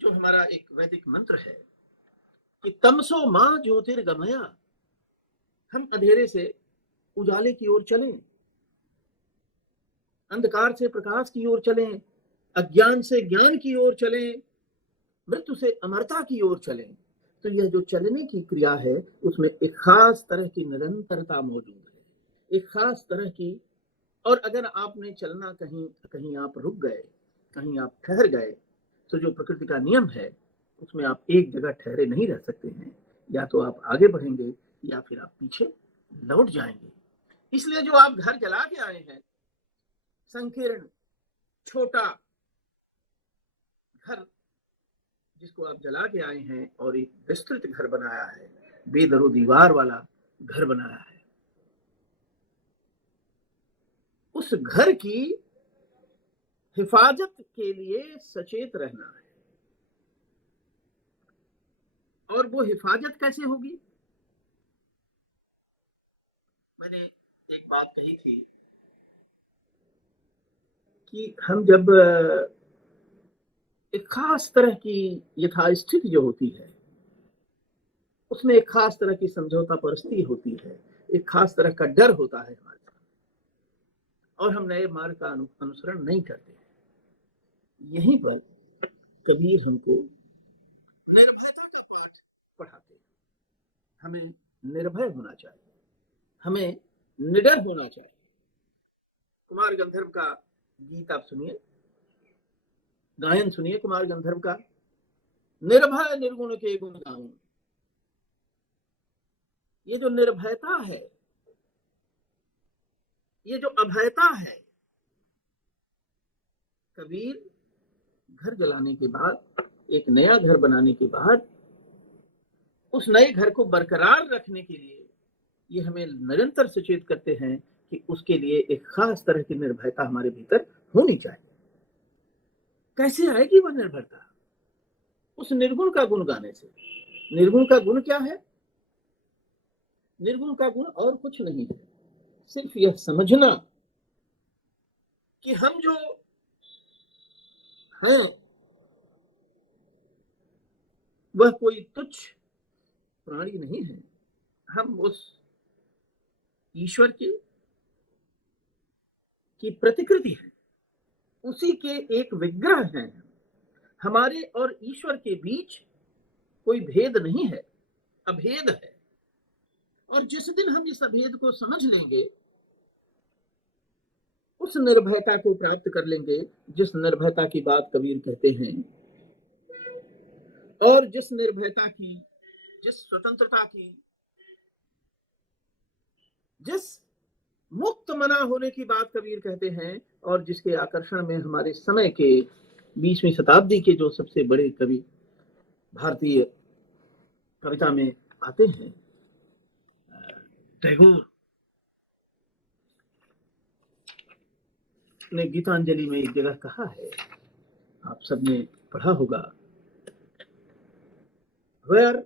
जो हमारा एक वैदिक मंत्र है कि तमसो मां ज्योतिर्गमया, हम अंधेरे से उजाले की ओर चलें, अंधकार से प्रकाश की ओर चलें, अज्ञान से ज्ञान की ओर चलें, मृत्यु से अमरता की ओर चलें। तो यह जो चलने की क्रिया है उसमें एक खास तरह की निरंतरता मौजूद है, एक खास तरह की। और अगर आपने चलना कहीं आप रुक गए, कहीं आप ठहर गए, तो जो प्रकृति का नियम है उसमें आप एक जगह ठहरे नहीं रह सकते हैं, या तो आप आगे बढ़ेंगे या फिर आप पीछे लौट जाएंगे। इसलिए जो आप घर जला के आए हैं, संकीर्ण छोटा घर जिसको आप जला के आए हैं और एक विस्तृत घर बनाया है, बेदरो दीवार वाला घर बनाया है, उस घर की हिफाजत के लिए सचेत रहना है। और वो हिफाजत कैसे होगी? मैंने एक बात कही थी कि हम जब एक खास तरह की यथास्थिति जो होती है, उसमें एक खास तरह की समझौता परिस्थिति होती है, एक खास तरह का डर होता है हमारे साथ, और हम नए मार्ग का अनुसरण नहीं करते। यहीं पर कबीर हमको निर्भयता का पाठ पढ़ाते हैं। हमें निर्भय होना चाहिए, हमें निडर होना चाहिए। कुमार गंधर्व का गीत आप सुनिए, गायन सुनिए कुमार गंधर्व का, निर्भय निर्गुण के गुण गाऊं। ये जो निर्भयता है, ये जो अभयता है, कबीर घर जलाने के बाद, एक नया घर बनाने के बाद, उस नए घर को बरकरार रखने के लिए ये हमें निरंतर सचेत करते हैं कि उसके लिए एक खास तरह की निर्भयता हमारे भीतर होनी चाहिए। कैसे आएगी वह निर्भरता? उस निर्गुण का गुण गाने से। निर्गुण का गुण क्या है? निर्गुण का गुण और कुछ नहीं है, सिर्फ यह समझना कि हम जो हैं वह कोई तुच्छ प्राणी नहीं है। हम उस ईश्वर की प्रतिकृति है, उसी के एक विग्रह हैं। हमारे और ईश्वर के बीच कोई भेद नहीं है, अभेद है। और जिस दिन हम इस अभेद को समझ लेंगे, उस निर्भयता को प्राप्त कर लेंगे जिस निर्भयता की बात कबीर कहते हैं, और जिस निर्भयता की, जिस स्वतंत्रता की, जिस मुक्त मना होने की बात कबीर कहते हैं, और जिसके आकर्षण में हमारे समय के 20वीं शताब्दी के जो सबसे बड़े कवि भारतीय कविता में आते हैं, टैगोर ने गीतांजलि में एक जगह कहा है, आप सबने पढ़ा होगा, where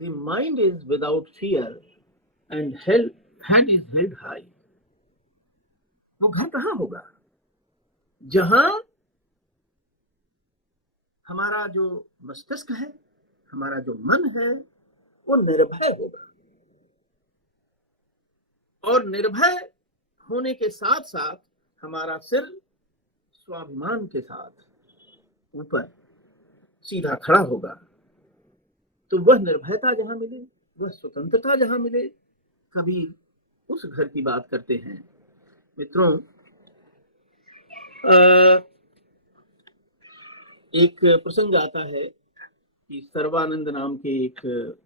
the mind is without fear and head is held high। वो घर कहाँ होगा? जहां हमारा जो मस्तिष्क है, हमारा जो मन है, वो निर्भय होगा। और निर्भय होने के साथ साथ हमारा सिर स्वाभिमान के साथ ऊपर सीधा खड़ा होगा। तो वह निर्भयता जहां मिले, वह स्वतंत्रता जहां मिले, कबीर उस घर की बात करते हैं। मित्रों, एक प्रसंग आता है कि सर्वानंद नाम के एक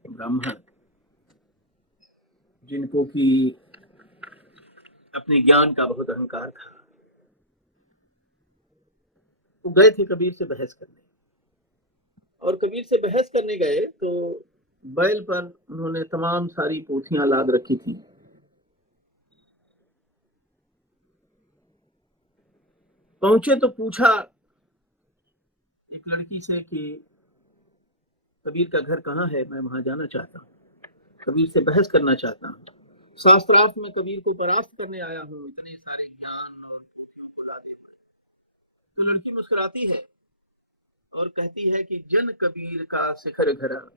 ब्राह्मण, जिनको कि अपने ज्ञान का बहुत अहंकार था, वो गए थे कबीर से बहस करने। और कबीर से बहस करने गए तो बैल पर उन्होंने तमाम सारी पोथियां लाद रखी थी। पहुंचे तो पूछा एक लड़की से कि कबीर का घर कहाँ है, मैं वहां जाना चाहता हूँ, कबीर से बहस करना चाहता हूँ, शास्त्रार्थ में कबीर को परास्त करने आया हूँ, इतने सारे ज्ञान और पोथियों को लादे पर। तो लड़की मुस्कुराती है और कहती है कि जन कबीर का शिखर घरा,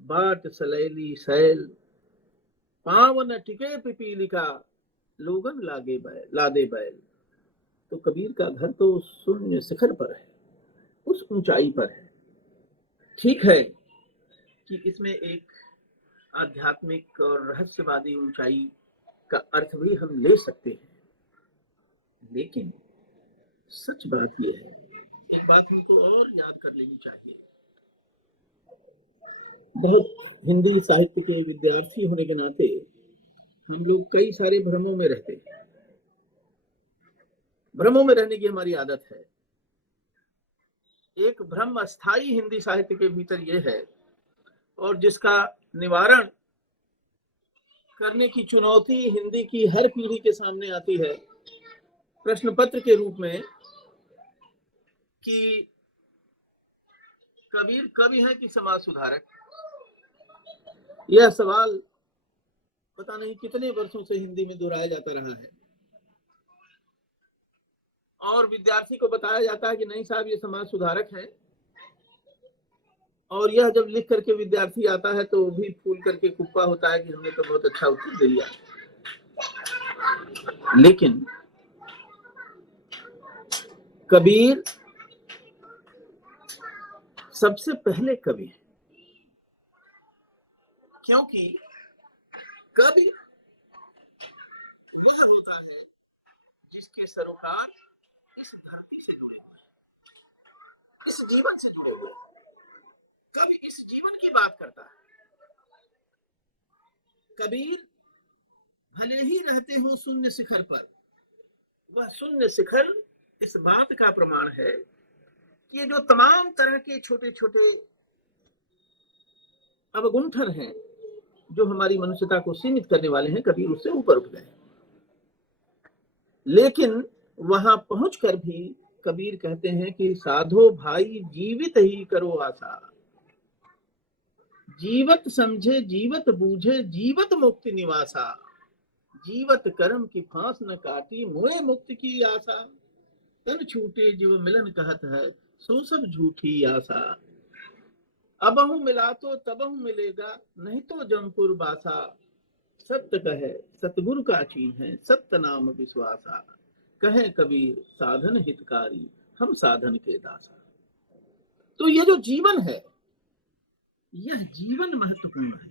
बाट सलैली सैल, पावन टिके पिपीलिका, लोगन लादे बैल। तो कबीर का घर तो शून्य शिखर पर है, उस ऊंचाई पर है। ठीक है कि इसमें एक आध्यात्मिक और रहस्यवादी ऊंचाई का अर्थ भी हम ले सकते हैं, लेकिन सच बात यह है, एक बात हमको और याद कर लेनी चाहिए। बहुत हिंदी साहित्य के विद्यार्थी होने के नाते हम लोग कई सारे भ्रमों में रहते हैं। भ्रमों में रहने की हमारी आदत है। एक भ्रम अस्थाई हिंदी साहित्य के भीतर यह है, और जिसका निवारण करने की चुनौती हिंदी की हर पीढ़ी के सामने आती है प्रश्न पत्र के रूप में, कि कबीर कवि है कि समाज सुधारक। यह सवाल पता नहीं कितने वर्षों से हिंदी में दोहराया जाता रहा है, और विद्यार्थी को बताया जाता है कि नहीं साहब ये समाज सुधारक है, और यह जब लिख करके विद्यार्थी आता है तो भी फूल करके कुप्पा होता है कि हमने तो बहुत अच्छा उत्तर दे दिया। लेकिन कबीर सबसे पहले कवि है, क्योंकि कवि वह होता है जिसके सरोकार इस धरती से जुड़े हुए, इस जीवन से जुड़े हुए। कवि इस जीवन की बात करता है। कबीर भले ही रहते हो शून्य शिखर पर, वह शून्य शिखर इस बात का प्रमाण है कि ये जो तमाम तरह के छोटे छोटे अवगुंठन हैं जो हमारी मनुष्यता को सीमित करने वाले हैं, कबीर उससे ऊपर उठ गए। लेकिन वहां पहुंचकर भी कबीर कहते हैं कि साधो भाई जीवित ही करो आशा, जीवत समझे जीवत बूझे जीवत मुक्ति निवासा, जीवत कर्म की फांस न काटी मोए मुक्ति की आशा, तन छूटे जो मिलन कहत है सो सब झूठी आशा, अबहु मिला तो तबहु मिलेगा नहीं तो जमपुर बासा, सत्य कहे सतगुरु का चीन है सत्य नाम विश्वासा, कहे कबीर साधन हितकारी हम साधन के दासा। तो ये जो जीवन है, यह जीवन महत्वपूर्ण है।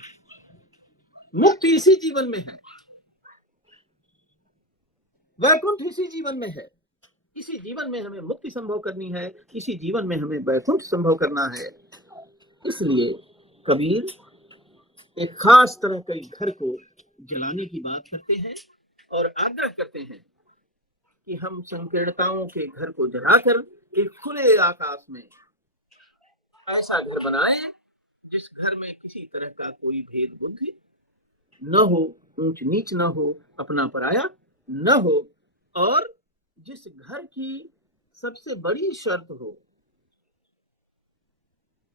मुक्ति इसी जीवन में है, वैकुंठ इसी जीवन में है। इसी जीवन में हमें मुक्ति संभव करनी है, इसी जीवन में हमें वैकुंठ संभव करना है। इसलिए कबीर एक खास तरह के घर को जलाने की बात करते हैं और आग्रह करते हैं कि हम संकीर्णताओं के घर को जलाकर एक खुले आकाश में ऐसा घर बनाएं जिस घर में किसी तरह का कोई भेद बुद्धि न हो, ऊंच नीच न हो, अपना पराया न हो, और जिस घर की सबसे बड़ी शर्त हो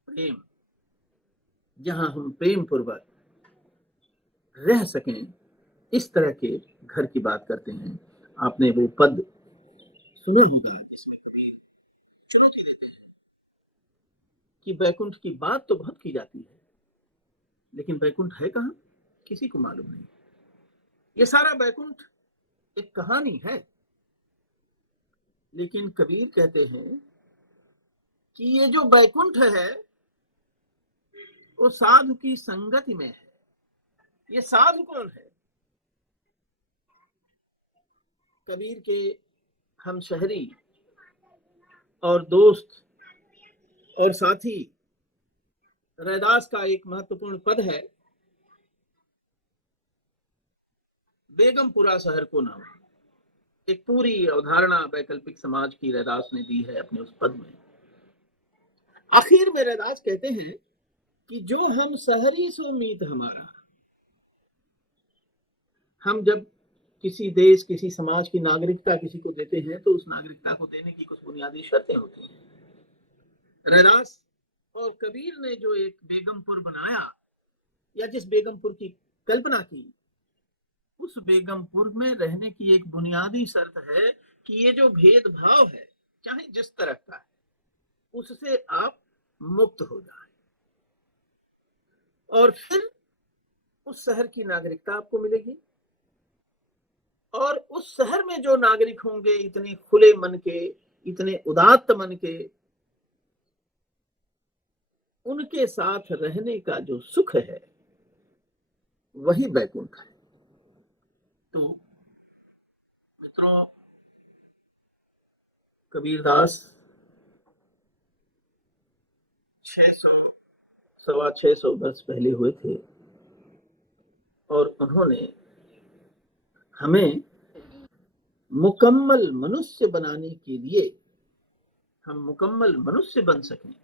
प्रेम, जहां हम प्रेम पूर्वक रह सकें, इस तरह के घर की बात करते हैं। आपने वो पद सुने होंगे जिसमें चुनौती देते हैं कि वैकुंठ की बात तो बहुत की जाती है, लेकिन वैकुंठ है कहां किसी को मालूम नहीं। ये सारा वैकुंठ एक कहानी है, लेकिन कबीर कहते हैं कि ये जो वैकुंठ है वो साधु की संगति में है। ये साधु कौन है? कबीर के हम शहरी और दोस्त और साथी रैदास का एक महत्वपूर्ण पद है, बेगमपुरा शहर को नाम। एक पूरी अवधारणा वैकल्पिक समाज की रैदास ने दी है अपने उस पद में। आखिर में रैदास कहते हैं कि जो हम शहरी सो मीत हमारा। हम जब किसी देश किसी समाज की नागरिकता किसी को देते हैं तो उस नागरिकता को देने की कुछ बुनियादी शर्तें होती हैं। रैदास और कबीर ने जो एक बेगमपुर बनाया या जिस बेगमपुर की कल्पना की, उस बेगमपुर में रहने की एक बुनियादी शर्त है कि ये जो भेदभाव है चाहे जिस तरह का है उससे आप मुक्त हो जाए, और फिर उस शहर की नागरिकता आपको मिलेगी। और उस शहर में जो नागरिक होंगे इतने खुले मन के, इतने उदात्त मन के, उनके साथ रहने का जो सुख है वही वैकुंठ है। तो मित्रों, कबीरदास 600-625 वर्ष पहले हुए थे और उन्होंने हमें मुकम्मल मनुष्य बनाने के लिए हम मुकम्मल मनुष्य बन सकें।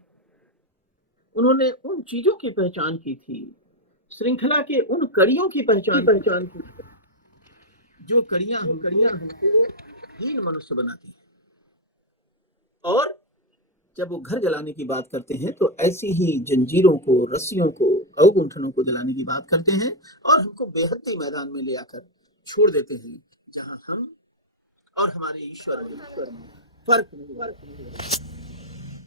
उन्होंने उन चीजों की पहचान की थी, श्रृंखला के उन कड़ियों की पहचान की, जो कड़ियां हमको हीन मनुष्य बनाती हैं। और जब वो घर जलाने की बात करते हैं तो ऐसी ही जंजीरों को, रस्सियों को, अवगुंठनों को जलाने की बात करते हैं और हमको बेहद्दी मैदान में ले आकर छोड़ देते हैं, जहां हम और हमारे ईश्वर में फर्क नहीं है।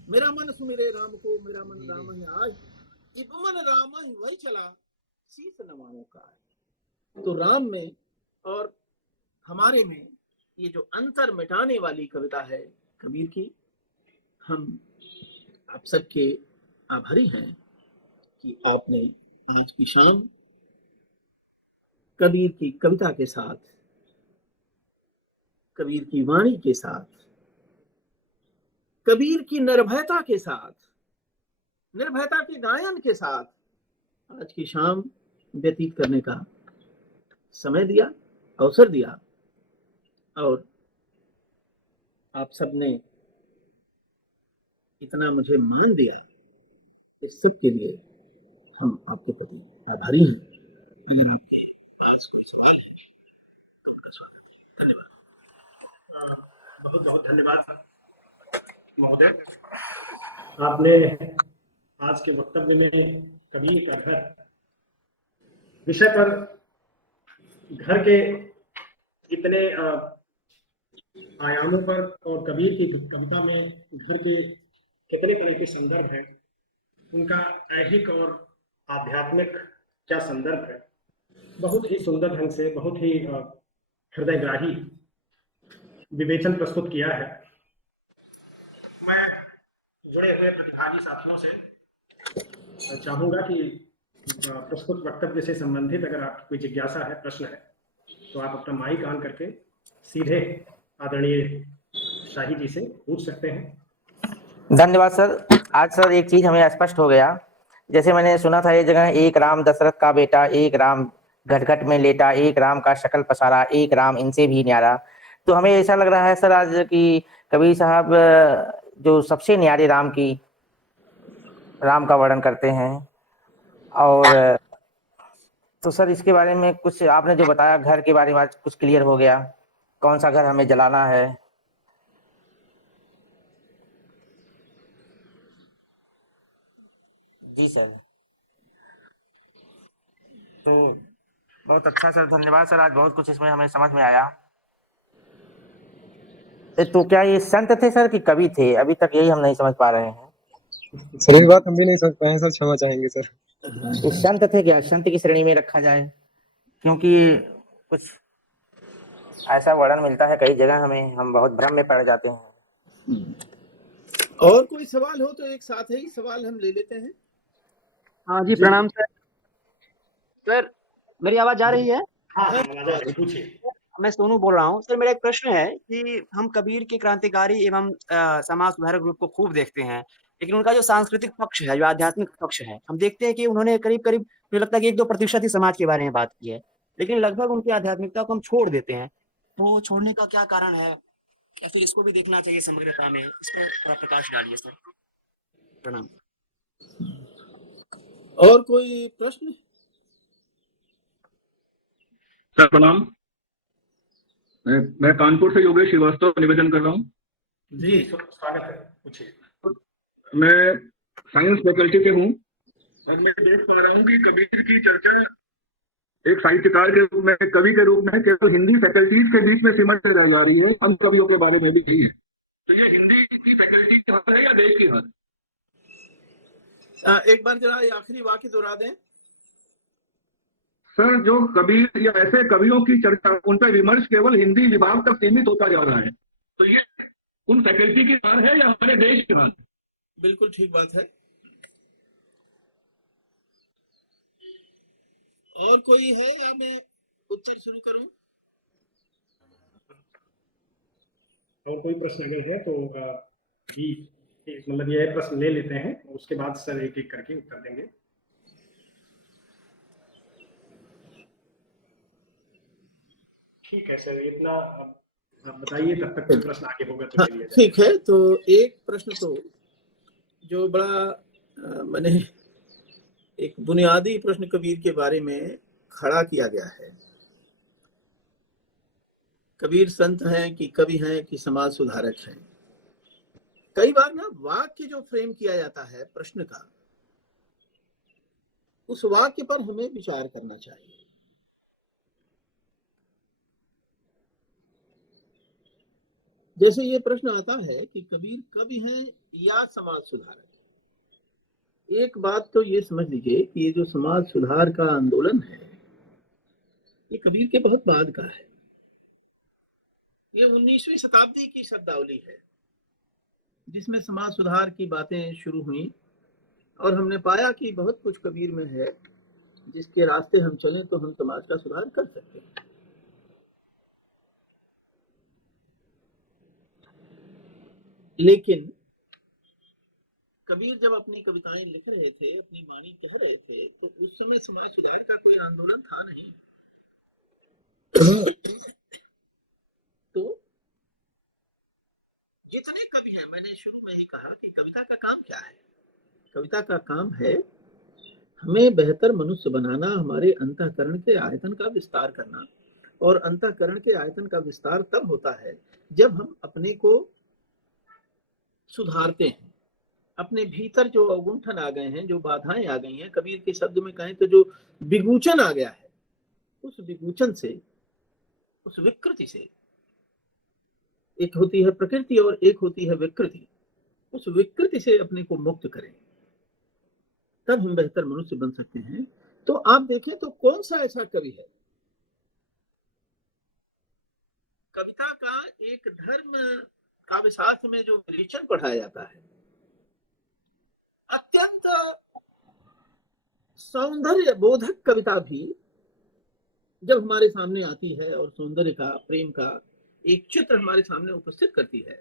मेरा मन सुमिरे राम को, मेरा मन राम है आज, इब मन राम ही वही चला, शीस नवाओं का। तो राम में और हमारे में ये जो अंतर मिटाने वाली कविता है कबीर की, हम आप सबके आभारी हैं कि आपने आज की शाम कबीर की कविता के साथ, कबीर की वाणी के साथ, कबीर की निर्भयता के साथ, निर्भयता के गायन के साथ आज की शाम व्यतीत करने का समय दिया, अवसर दिया। और आप सबने इतना मुझे मान दिया, इस सब के लिए हम आपके प्रति आभारी हैं। अगर आपके आज कोई सवाल है तो आपका स्वागत है। धन्यवाद। बहुत बहुत धन्यवाद महोदय। आपने आज के वक्तव्य में कबीर का घर विषय पर घर के इतने आयामों पर और कबीर की कविता में घर के कितने तरह के संदर्भ हैं, उनका ऐहिक और आध्यात्मिक क्या संदर्भ है, बहुत ही सुंदर ढंग से, बहुत ही हृदयग्राही विवेचन प्रस्तुत किया है। मैं जुड़े हुए प्रतिभागी साथियों से चाहूंगा कि प्रस्तुत वक्तव्य से संबंधित अगर आपकी कोई जिज्ञासा है, प्रश्न है, तो आप अपना माइक ऑन करके सीधे आदरणीय शाही जी से पूछ सकते हैं। धन्यवाद सर। आज सर एक चीज हमें स्पष्ट हो गया। जैसे मैंने सुना था ये जगह, एक राम दशरथ का बेटा, एक राम घट घट में लेटा, एक राम का शकल पसारा, एक राम इनसे भी न्यारा। तो हमें ऐसा लग रहा है सर आज कि कबीर साहब जो सबसे न्यारे राम का वर्णन करते हैं। और तो सर इसके बारे में कुछ आपने जो बताया घर के बारे में आज कुछ क्लियर हो गया, कौन सा घर हमें जलाना है। जी सर, तो बहुत अच्छा सर, धन्यवाद सर। आज बहुत कुछ इसमें हमें समझ में आया। तो क्या ये संत थे सर कि कवि थे? अभी तक यही हम नहीं समझ पा रहे हैं। सर ये बात हम भी नहीं समझ पाए हैं सर, क्षमा चाहेंगे सर। ये संत थे क्या? संत की श्रेणी में रखा जाए? क्योंकि कुछ ऐसा वर्णन मिलता है कई जगह हमें, हम बहुत भ्रम में पड़ जाते हैं। और कोई सवाल हो तो एक साथ ही सवाल हम ले लेते हैं। हाँ जी, प्रणाम सर। सर मेरी आवाज आ रही है? हाँ, पूछिए। मैं सोनू बोल रहा हूँ सर। मेरा एक प्रश्न है कि हम कबीर के क्रांतिकारी एवं समाज सुधारक रूप को खूब देखते हैं, लेकिन उनका जो सांस्कृतिक पक्ष है, जो आध्यात्मिक पक्ष है, हम देखते हैं कि उन्होंने करीब करीब मुझे लगता है कि 1-2% ही समाज के बारे में बात की है, लेकिन लगभग उनकी आध्यात्मिकता को हम छोड़ देते हैं। तो छोड़ने का क्या कारण है, या फिर इसको भी देखना चाहिए समग्रता में? इस पर थोड़ा प्रकाश डालिए सर। प्रणाम। और कोई प्रश्न? सर प्रणाम। मैं कानपुर से योगेश श्रीवास्तव निवेदन कर रहा हूँ। जी स्वागत है, पूछिए। मैं साइंस फैकल्टी से हूँ और मैं देख पा रहा हूँ कि कबीर की चर्चा एक साहित्यकार के रूप में, कवि के रूप में केवल हिंदी फैकल्टीज के बीच में सिमट रह जा रही है, अन्य कवियों के बारे में भी नहीं है। तो ये हिंदी की फैकल्टी की हार है या देश की हार? एक बार जरा ये आखिरी वाक्य दोहरा दें। सर जो कबीर या ऐसे कवियों की चर्चा, उन पर विमर्श केवल हिंदी विभाग तक सीमित होता जा रहा है, तो ये उन फैकल्टी की हार है या हमारे देश की हार? बिल्कुल ठीक बात है। और कोई है या मैं उत्तर शुरू करूं? और कोई प्रश्न अगर है तो जी मतलब यह प्रश्न ले लेते हैं, उसके बाद सर एक एक करके उत्तर देंगे। ठीक है सर, इतना आप बताइए, तब तक कोई प्रश्न आगे होगा तो ले लिया जाएगा। ठीक है, तो एक प्रश्न तो जो बड़ा मैंने एक बुनियादी प्रश्न कबीर के बारे में खड़ा किया गया है। कबीर संत हैं कि कवि हैं कि समाज सुधारक हैं। कई बार ना वाक्य जो फ्रेम किया जाता है प्रश्न का, उस वाक्य पर हमें विचार करना चाहिए। जैसे ये प्रश्न आता है कि कबीर कवि हैं या समाज सुधारक। एक बात तो ये समझ लीजिए कि ये जो समाज सुधार का आंदोलन है, ये कबीर के बहुत बाद का है। ये 19वीं शताब्दी की शब्दावली है जिसमें समाज सुधार की बातें शुरू हुई, और हमने पाया कि बहुत कुछ कबीर में है जिसके रास्ते हम चलें तो हम समाज का सुधार कर सकते हैं। लेकिन कबीर जब अपनी कविताएं लिख रहे थे, अपनी वाणी कह रहे थे, तो उस समय समाज सुधार का कोई आंदोलन था नहीं। तो जितने कवि हैं, मैंने शुरू में ही कहा कि कविता का काम क्या है। कविता का काम है हमें बेहतर मनुष्य बनाना, हमारे अंतःकरण के आयतन का विस्तार करना। और अंतःकरण के आयतन का विस्तार तब होता है जब हम अपने को सुधारते हैं। अपने भीतर जो अवगुंठन आ गए हैं, जो बाधाएं आ गई हैं, कबीर के शब्द में कहें तो जो विगूचन आ गया है, उस विगूचन से, उस विकृति से, एक होती है प्रकृति और एक होती है विकृति, उस विकृति से अपने को मुक्त करें, तब हम बेहतर मनुष्य बन सकते हैं। तो आप देखें तो कौन सा ऐसा कवि है, कविता का एक धर्म काव्य शास्त्र में जो विवेचन पढ़ाया जाता है, अत्यंत सौंदर्य बोधक कविता भी जब हमारे सामने आती है और सौंदर्य का, प्रेम का एक चित्र हमारे सामने उपस्थित करती है,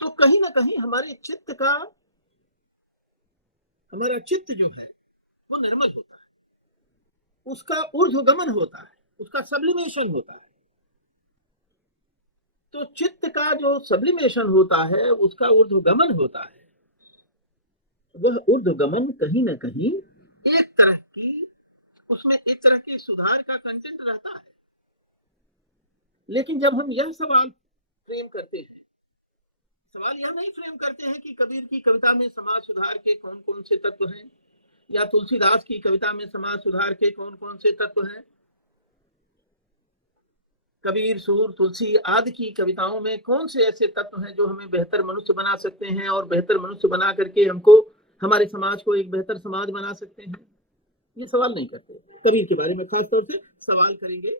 तो कहीं ना कहीं हमारे चित्त का, हमारा चित्त जो है वो निर्मल होता है, उसका ऊर्ध्वगमन होता है, उसका सब्लिमेशन होता है। तो चित्त का जो सब्लिमेशन होता है, उसका ऊर्ध्वगमन होता है, वह ऊर्ध्वगमन कहीं ना कहीं एक तरह की, उसमें एक तरह के सुधार का कंटेंट रहता है। लेकिन जब हम यह सवाल फ्रेम करते हैं, सवाल यह नहीं फ्रेम करते हैं कि कबीर की कविता में समाज सुधार के कौन कौन से तत्व हैं, या तुलसीदास की कविता में समाज सुधार के कौन कौन से तत्व हैं, कबीर, सूर, तुलसी आदि की कविताओं में कौन से ऐसे तत्व हैं जो हमें बेहतर मनुष्य बना सकते हैं, और बेहतर मनुष्य बना करके हमको, हमारे समाज को एक बेहतर समाज बना सकते हैं, ये सवाल नहीं करते। कबीर के बारे में खासतौर से सवाल करेंगे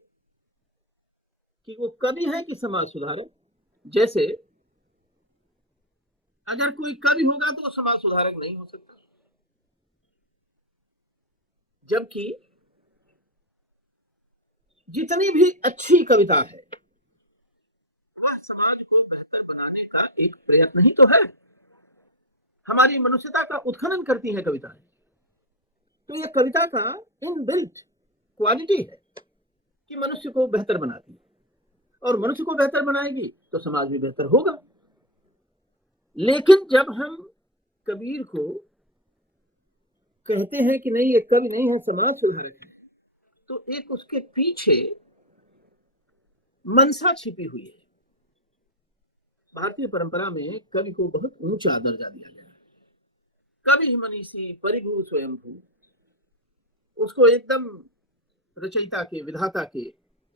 कि वो कवि है कि समाज सुधारक। जैसे अगर कोई कवि होगा तो वो समाज सुधारक नहीं हो सकता, जबकि जितनी भी अच्छी कविता है वह समाज को बेहतर बनाने का एक प्रयत्न ही तो है, हमारी मनुष्यता का उत्खनन करती है कविताएं। तो ये कविता का इनबिल्ट क्वालिटी है कि मनुष्य को बेहतर बनाती है, और मनुष्य को बेहतर बनाएगी तो समाज भी बेहतर होगा। लेकिन जब हम कबीर को कहते हैं कि नहीं ये कवि नहीं है, समाज सुधारक है, तो एक उसके पीछे मनसा छिपी हुई है। भारतीय परंपरा में कवि को बहुत ऊंचा दर्जा दिया गया है। कवि मनीषी परिभू स्वयंभू, उसको एकदम रचयिता के, विधाता के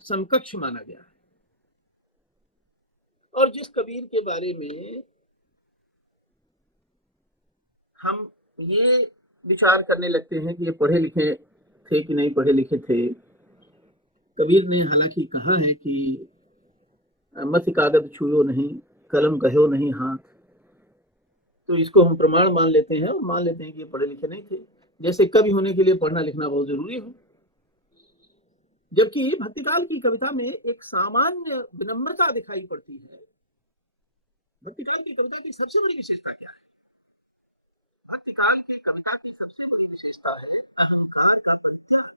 समकक्ष माना गया है। और जिस कबीर के बारे में हम ये विचार करने लगते हैं कि ये पढ़े लिखे थे कि नहीं पढ़े लिखे थे, कबीर ने हालांकि कहा है कि मत कागज छुयो नहीं, कलम कहो नहीं हाथ, तो इसको हम प्रमाण मान लेते हैं और मान लेते हैं कि ये पढ़े लिखे नहीं थे, जैसे कवि होने के लिए पढ़ना लिखना बहुत जरूरी हो। जबकि भक्तिकाल की कविता में एक सामान्य विनम्रता दिखाई पड़ती है। भक्तिकाल की कविता की सबसे बड़ी विशेषता क्या है? भक्तिकाल की कविता की सबसे बड़ी विशेषता है अहंकार का परित्याग।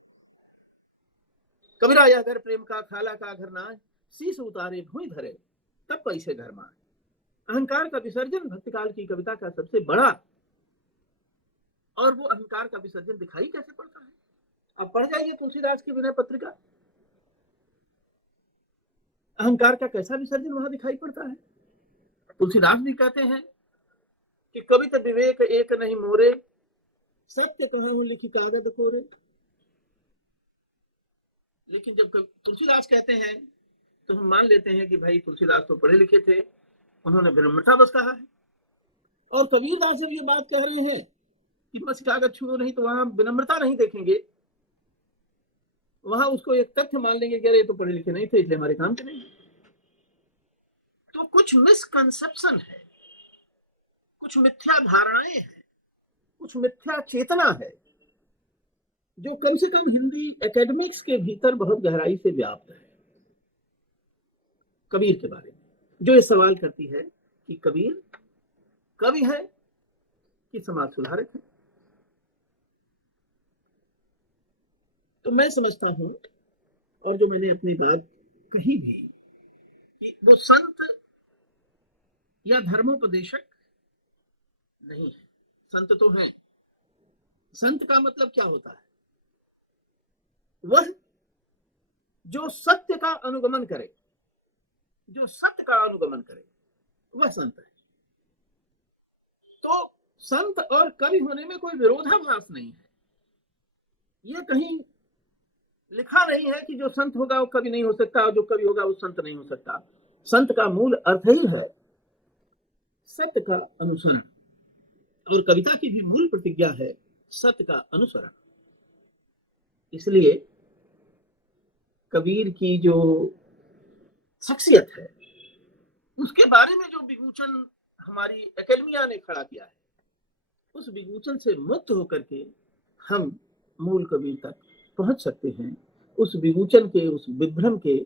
कबीरा यह घर प्रेम का, खाला का घर नाज, शीश उतारे भूमि धरे, आप ऐसे घर में आए। अहंकार का विसर्जन भक्तिकाल की कविता का सबसे बड़ा, और वो अहंकार का विसर्जन दिखाई कैसे पड़ता है? आप पढ़ जाइए तुलसीदास की विनय पत्रिका, अहंकार का कैसा विसर्जन वहां दिखाई पड़ता है। तुलसीदास भी कहते हैं कि कवित विवेक एक नहीं मोरे, सत्य कहूं लिखी कागज कोरे। लेकिन जब तुलसीदास कहते हैं तो हम मान लेते हैं कि भाई तुलसीदास तो पढ़े लिखे थे, उन्होंने विनम्रता बस कहा है। और कबीरदास जब ये बात कह रहे हैं कि बस कागज छुओ नहीं, तो वहां विनम्रता नहीं देखेंगे, वहां उसको एक तथ्य मान लेंगे कि अरे तो पढ़े लिखे नहीं थे इसलिए हमारे काम के नहीं। तो कुछ मिसकंसेप्शन है, कुछ मिथ्या धारणाएं हैं, कुछ मिथ्या चेतना है जो कम से कम हिंदी एकेडमिक्स के भीतर बहुत गहराई से व्याप्त है। कबीर के बारे में जो ये सवाल करती है कि कबीर कवि है कि समाज सुधारक है। तो मैं समझता हूं, और जो मैंने अपनी बात कही भी, कि वो संत या धर्मोपदेशक नहीं है। संत तो हैं। संत का मतलब क्या होता है? वह जो सत्य का अनुगमन करे, जो सत्य का अनुगमन करे, वह संत है। तो संत और कवि होने में कोई विरोधाभास नहीं है। ये कहीं लिखा नहीं है कि जो संत होगा वो कवि नहीं हो सकता और जो कवि होगा वो संत नहीं हो सकता। संत का मूल अर्थ ही है सत्य का अनुसरण, और कविता की भी मूल प्रतिज्ञा है सत्य का अनुसरण। इसलिए कबीर की जो शख्सियत है उसके बारे में जो विमोचन हमारी एकेडमिया ने खड़ा किया है, उस विमोचन से मुक्त होकर के हम मूल कबीर तक पहुंच सकते हैं। उस विमोचन के, उस विभ्रम के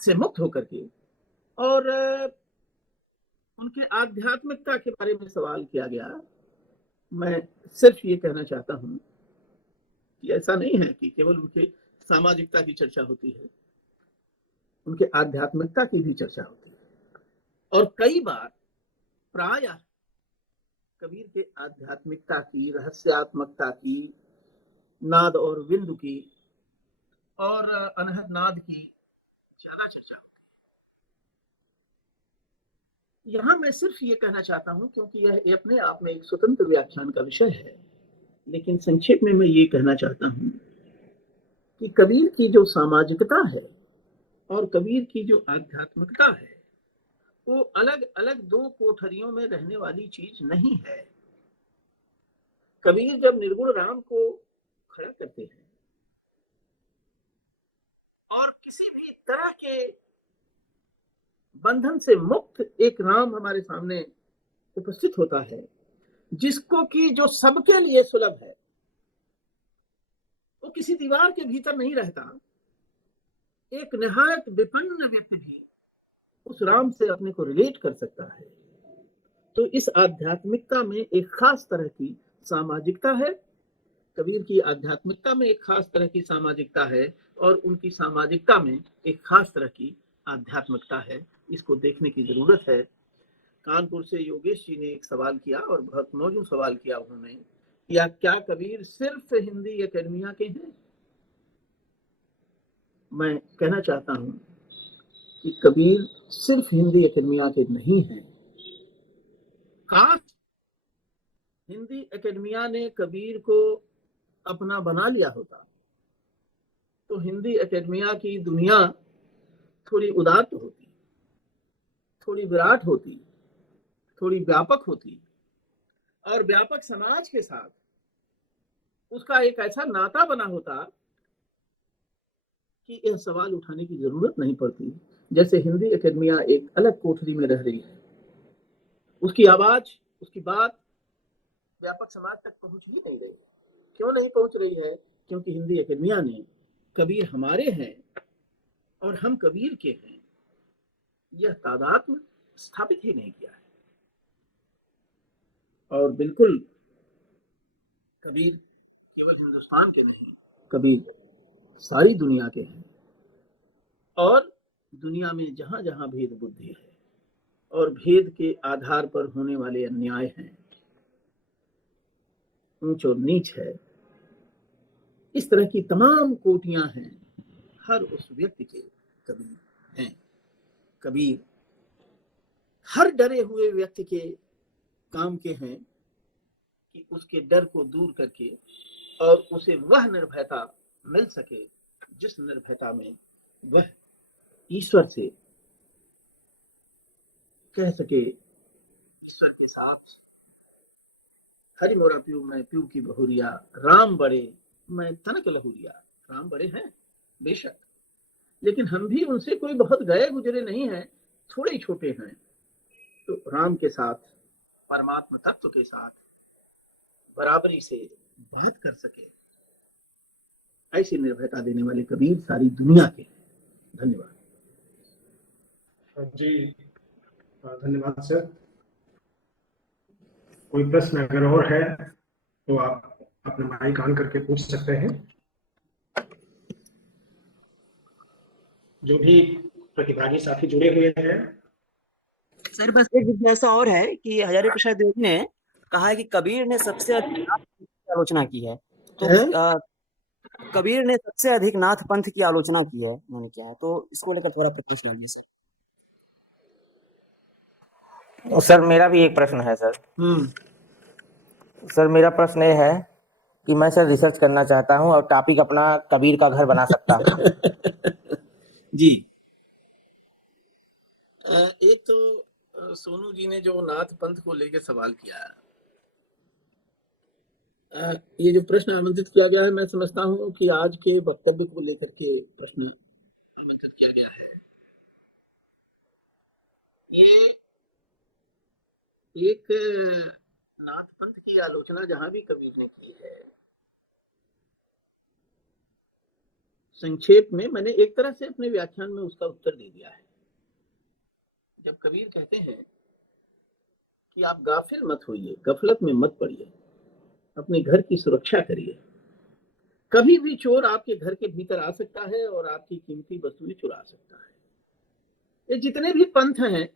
से मुक्त होकर के, और उनके आध्यात्मिकता के बारे में सवाल किया गया। मैं सिर्फ ये कहना चाहता हूं कि ऐसा नहीं है कि केवल उनके सामाजिकता की चर्चा होती है, उनके आध्यात्मिकता की भी चर्चा होती है। और कई बार प्रायः कबीर के आध्यात्मिकता की, रहस्यात्मकता की, नाद और बिंदु की और अनहद नाद की ज्यादा चर्चा होती है। यहां मैं सिर्फ ये कहना चाहता हूं, क्योंकि यह अपने आप में एक स्वतंत्र व्याख्यान का विषय है, लेकिन संक्षेप में मैं ये कहना चाहता हूं कि कबीर की जो सामाजिकता है और कबीर की जो आध्यात्मिकता है, वो अलग अलग दो कोठरियों में रहने वाली चीज नहीं है। कबीर जब निर्गुण राम को खड़ा करते हैं और किसी भी तरह के बंधन से मुक्त एक राम हमारे सामने उपस्थित होता है, जिसको कि जो सबके लिए सुलभ है, वो किसी दीवार के भीतर नहीं रहता। एक निहायत विपन्न व्यक्ति भी उस राम से अपने को रिलेट कर सकता है। तो इस आध्यात्मिकता में एक खास तरह की सामाजिकता है, कबीर की आध्यात्मिकता में एक खास तरह की सामाजिकता है, और उनकी सामाजिकता में एक खास तरह की आध्यात्मिकता है। इसको देखने की जरूरत है। कानपुर से योगेश जी ने एक सवाल किया, और बहुत मौजूद सवाल किया उन्होंने, या क्या कबीर सिर्फ हिंदी एकेडमिया के हैं? मैं कहना चाहता हूं कि कबीर सिर्फ हिंदी एकेडमिया के नहीं हैं। काश हिंदी एकेडमिया ने कबीर को अपना बना लिया होता तो हिंदी एकेडमिया की दुनिया थोड़ी उदात्त होती, थोड़ी विराट होती, थोड़ी व्यापक होती, और व्यापक समाज के साथ उसका एक ऐसा नाता बना होता कि यह सवाल उठाने की जरूरत नहीं पड़ती। जैसे हिंदी एकेडमिया एक अलग कोठरी में रह रही है, उसकी आवाज, उसकी बात व्यापक समाज तक पहुंच ही नहीं रही। क्यों नहीं पहुंच रही है? क्योंकि हिंदी एकेडमिया ने कबीर हमारे हैं और हम कबीर के हैं, यह तादात्म्य स्थापित ही नहीं किया है। और बिल्कुल कबीर केवल हिंदुस्तान के नहीं, कबीर सारी दुनिया के हैं। और दुनिया में जहां जहां भेद बुद्धि है और भेद के आधार पर होने वाले अन्याय हैं, ऊंच और नीच है, इस तरह की तमाम कोटियां हैं, हर उस व्यक्ति के कबीर हैं। कबीर हर डरे हुए व्यक्ति के काम के हैं कि उसके डर को दूर करके और उसे वह निर्भयता मिल सके जिस निर्भयता में वह ईश्वर से कह सके, ईश्वर के साथ हरि मोरा प्यू मैं प्यू की बहुरिया, राम बड़े मैं तनक लहुरिया। राम बड़े हैं बेशक, लेकिन हम भी उनसे कोई बहुत गए गुजरे नहीं हैं, थोड़े ही छोटे हैं। तो राम के साथ, परमात्मा तत्व के साथ बराबरी से बात कर सके, ऐसी निर्भयता देने वाले कबीर सारी दुनिया के। धन्यवाद जी, धन्यवाद सर। कोई प्रश्न अगर और है तो आप अपना माइक ऑन करके पूछ सकते हैं। जो भी प्रतिभागी साथी जुड़े हुए हैं। सर बस एक जिज्ञासा और है कि हजारी प्रसाद देवी ने कहा है कि कबीर ने सबसे अधिक नाथ पंथ की आलोचना की है, तो कबीर ने सबसे अधिक नाथ पंथ की आलोचना की है, उन्होंने क्या है, तो इसको लेकर थोड़ा प्रकाश डालिए सर। सर मेरा भी एक प्रश्न है सर। सर मेरा प्रश्न ये है कि मैं सर रिसर्च करना चाहता हूँ और टॉपिक अपना कबीर का घर बना सकता हूँ। जी, एक तो सोनू जी ने जो नाथ पंथ को लेकर सवाल किया, ये जो प्रश्न आमंत्रित किया गया है, मैं समझता हूँ कि आज के वक्तव्य को लेकर के प्रश्न आमंत्रित किया गया है। ये एक नाथ पंथ की आलोचना जहां भी कबीर ने की है, संक्षेप में मैंने एक तरह से अपने व्याख्यान में उसका उत्तर दे दिया है। जब कबीर कहते हैं कि आप गाफिल मत होइए, गफलत में मत पड़िए, अपने घर की सुरक्षा करिए। कभी भी चोर आपके घर के भीतर आ सकता है और आपकी कीमती वस्तुएं चुरा सकता है। ये जितने भी पंथ हैं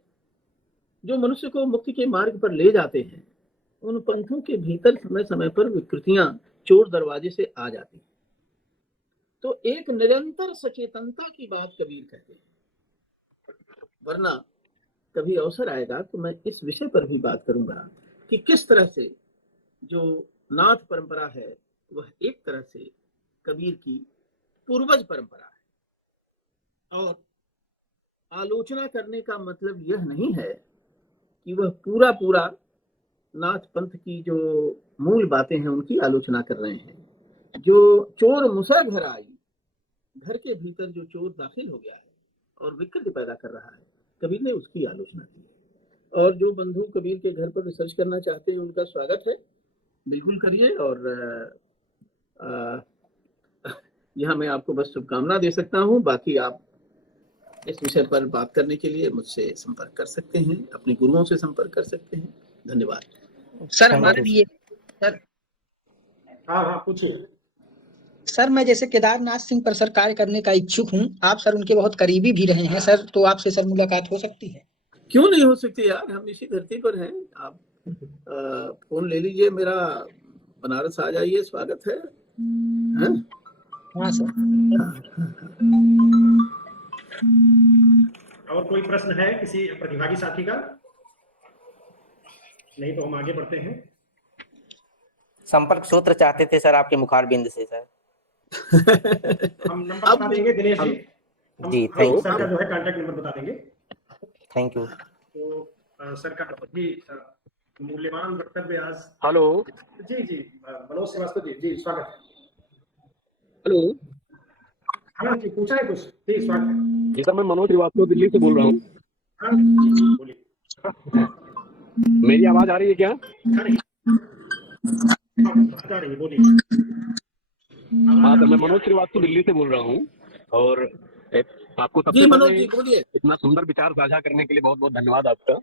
जो मनुष्य को मुक्ति के मार्ग पर ले जाते हैं, उन पंथों के भीतर समय समय पर विकृतियां चोर दरवाजे से आ जाती हैं। तो एक निरंतर सचेतनता की बात कबीर कहते हैं। वरना कभी अवसर आएगा तो मैं इस विषय पर भी बात करूंगा कि किस तरह से जो नाथ परंपरा है वह एक तरह से कबीर की पूर्वज परंपरा है। और आलोचना करने का मतलब यह नहीं है कि वह पूरा पूरा नाथ पंथ की जो मूल बातें हैं उनकी आलोचना कर रहे हैं। जो चोर मुसा घर आई, घर के भीतर जो चोर दाखिल हो गया है और विकृति पैदा कर रहा है, कबीर ने उसकी आलोचना की है। और जो बंधु कबीर के घर पर रिसर्च करना चाहते हैं उनका स्वागत है, बिल्कुल करिए। और यहाँ मैं आपको बस शुभकामना दे सकता हूँ। बाकी आप इस विषय पर बात करने के लिए मुझसे संपर्क कर सकते हैं, अपने गुरुओं से संपर्क कर सकते हैं। धन्यवाद सर। हमारे लिए सर, हाँ पूछिए सर मैं जैसे केदारनाथ सिंह पर सर कार्य करने का इच्छुक हूँ, आप सर उनके बहुत करीबी भी रहे हैं सर, तो आपसे सर मुलाकात हो सकती है? क्यों नहीं हो सकती यार, हम इसी धरती पर हैं। आप फोन ले लीजिए मेरा, बनारस आ जाइए, स्वागत है। हाँ सर। और कोई प्रश्न है किसी प्रतिभागी साथी का? नहीं तो हम आगे बढ़ते हैं। संपर्क सूत्र चाहते थे सर आपके मुखार बिंद से सर। हम नंबर बता देंगे दिनेश जी। जी थैंक यू सर का जो है कांटेक्ट नंबर बता देंगे। Thank you. तो सर का बहुत ही मूल्यवान वक्तव्य आज। हेलो जी मनोज श्रीवास्तव जी स्वागत है। हेलो हाँ जी, पूछा है कुछ? जी स्वागत है। जी सर, मैं मनोज श्रीवास्तव दिल्ली से बोल रहा हूँ। हाँ जी बोलिए। मेरी आवाज आ रही है क्या? आ रही है, बोलिए। हाँ सर, मैं मनोज श्रीवास्तव दिल्ली से बोल रहा हूँ। और आपको सबसे पहले इतना सुंदर विचार साझा करने के लिए बहुत बहुत धन्यवाद आपका।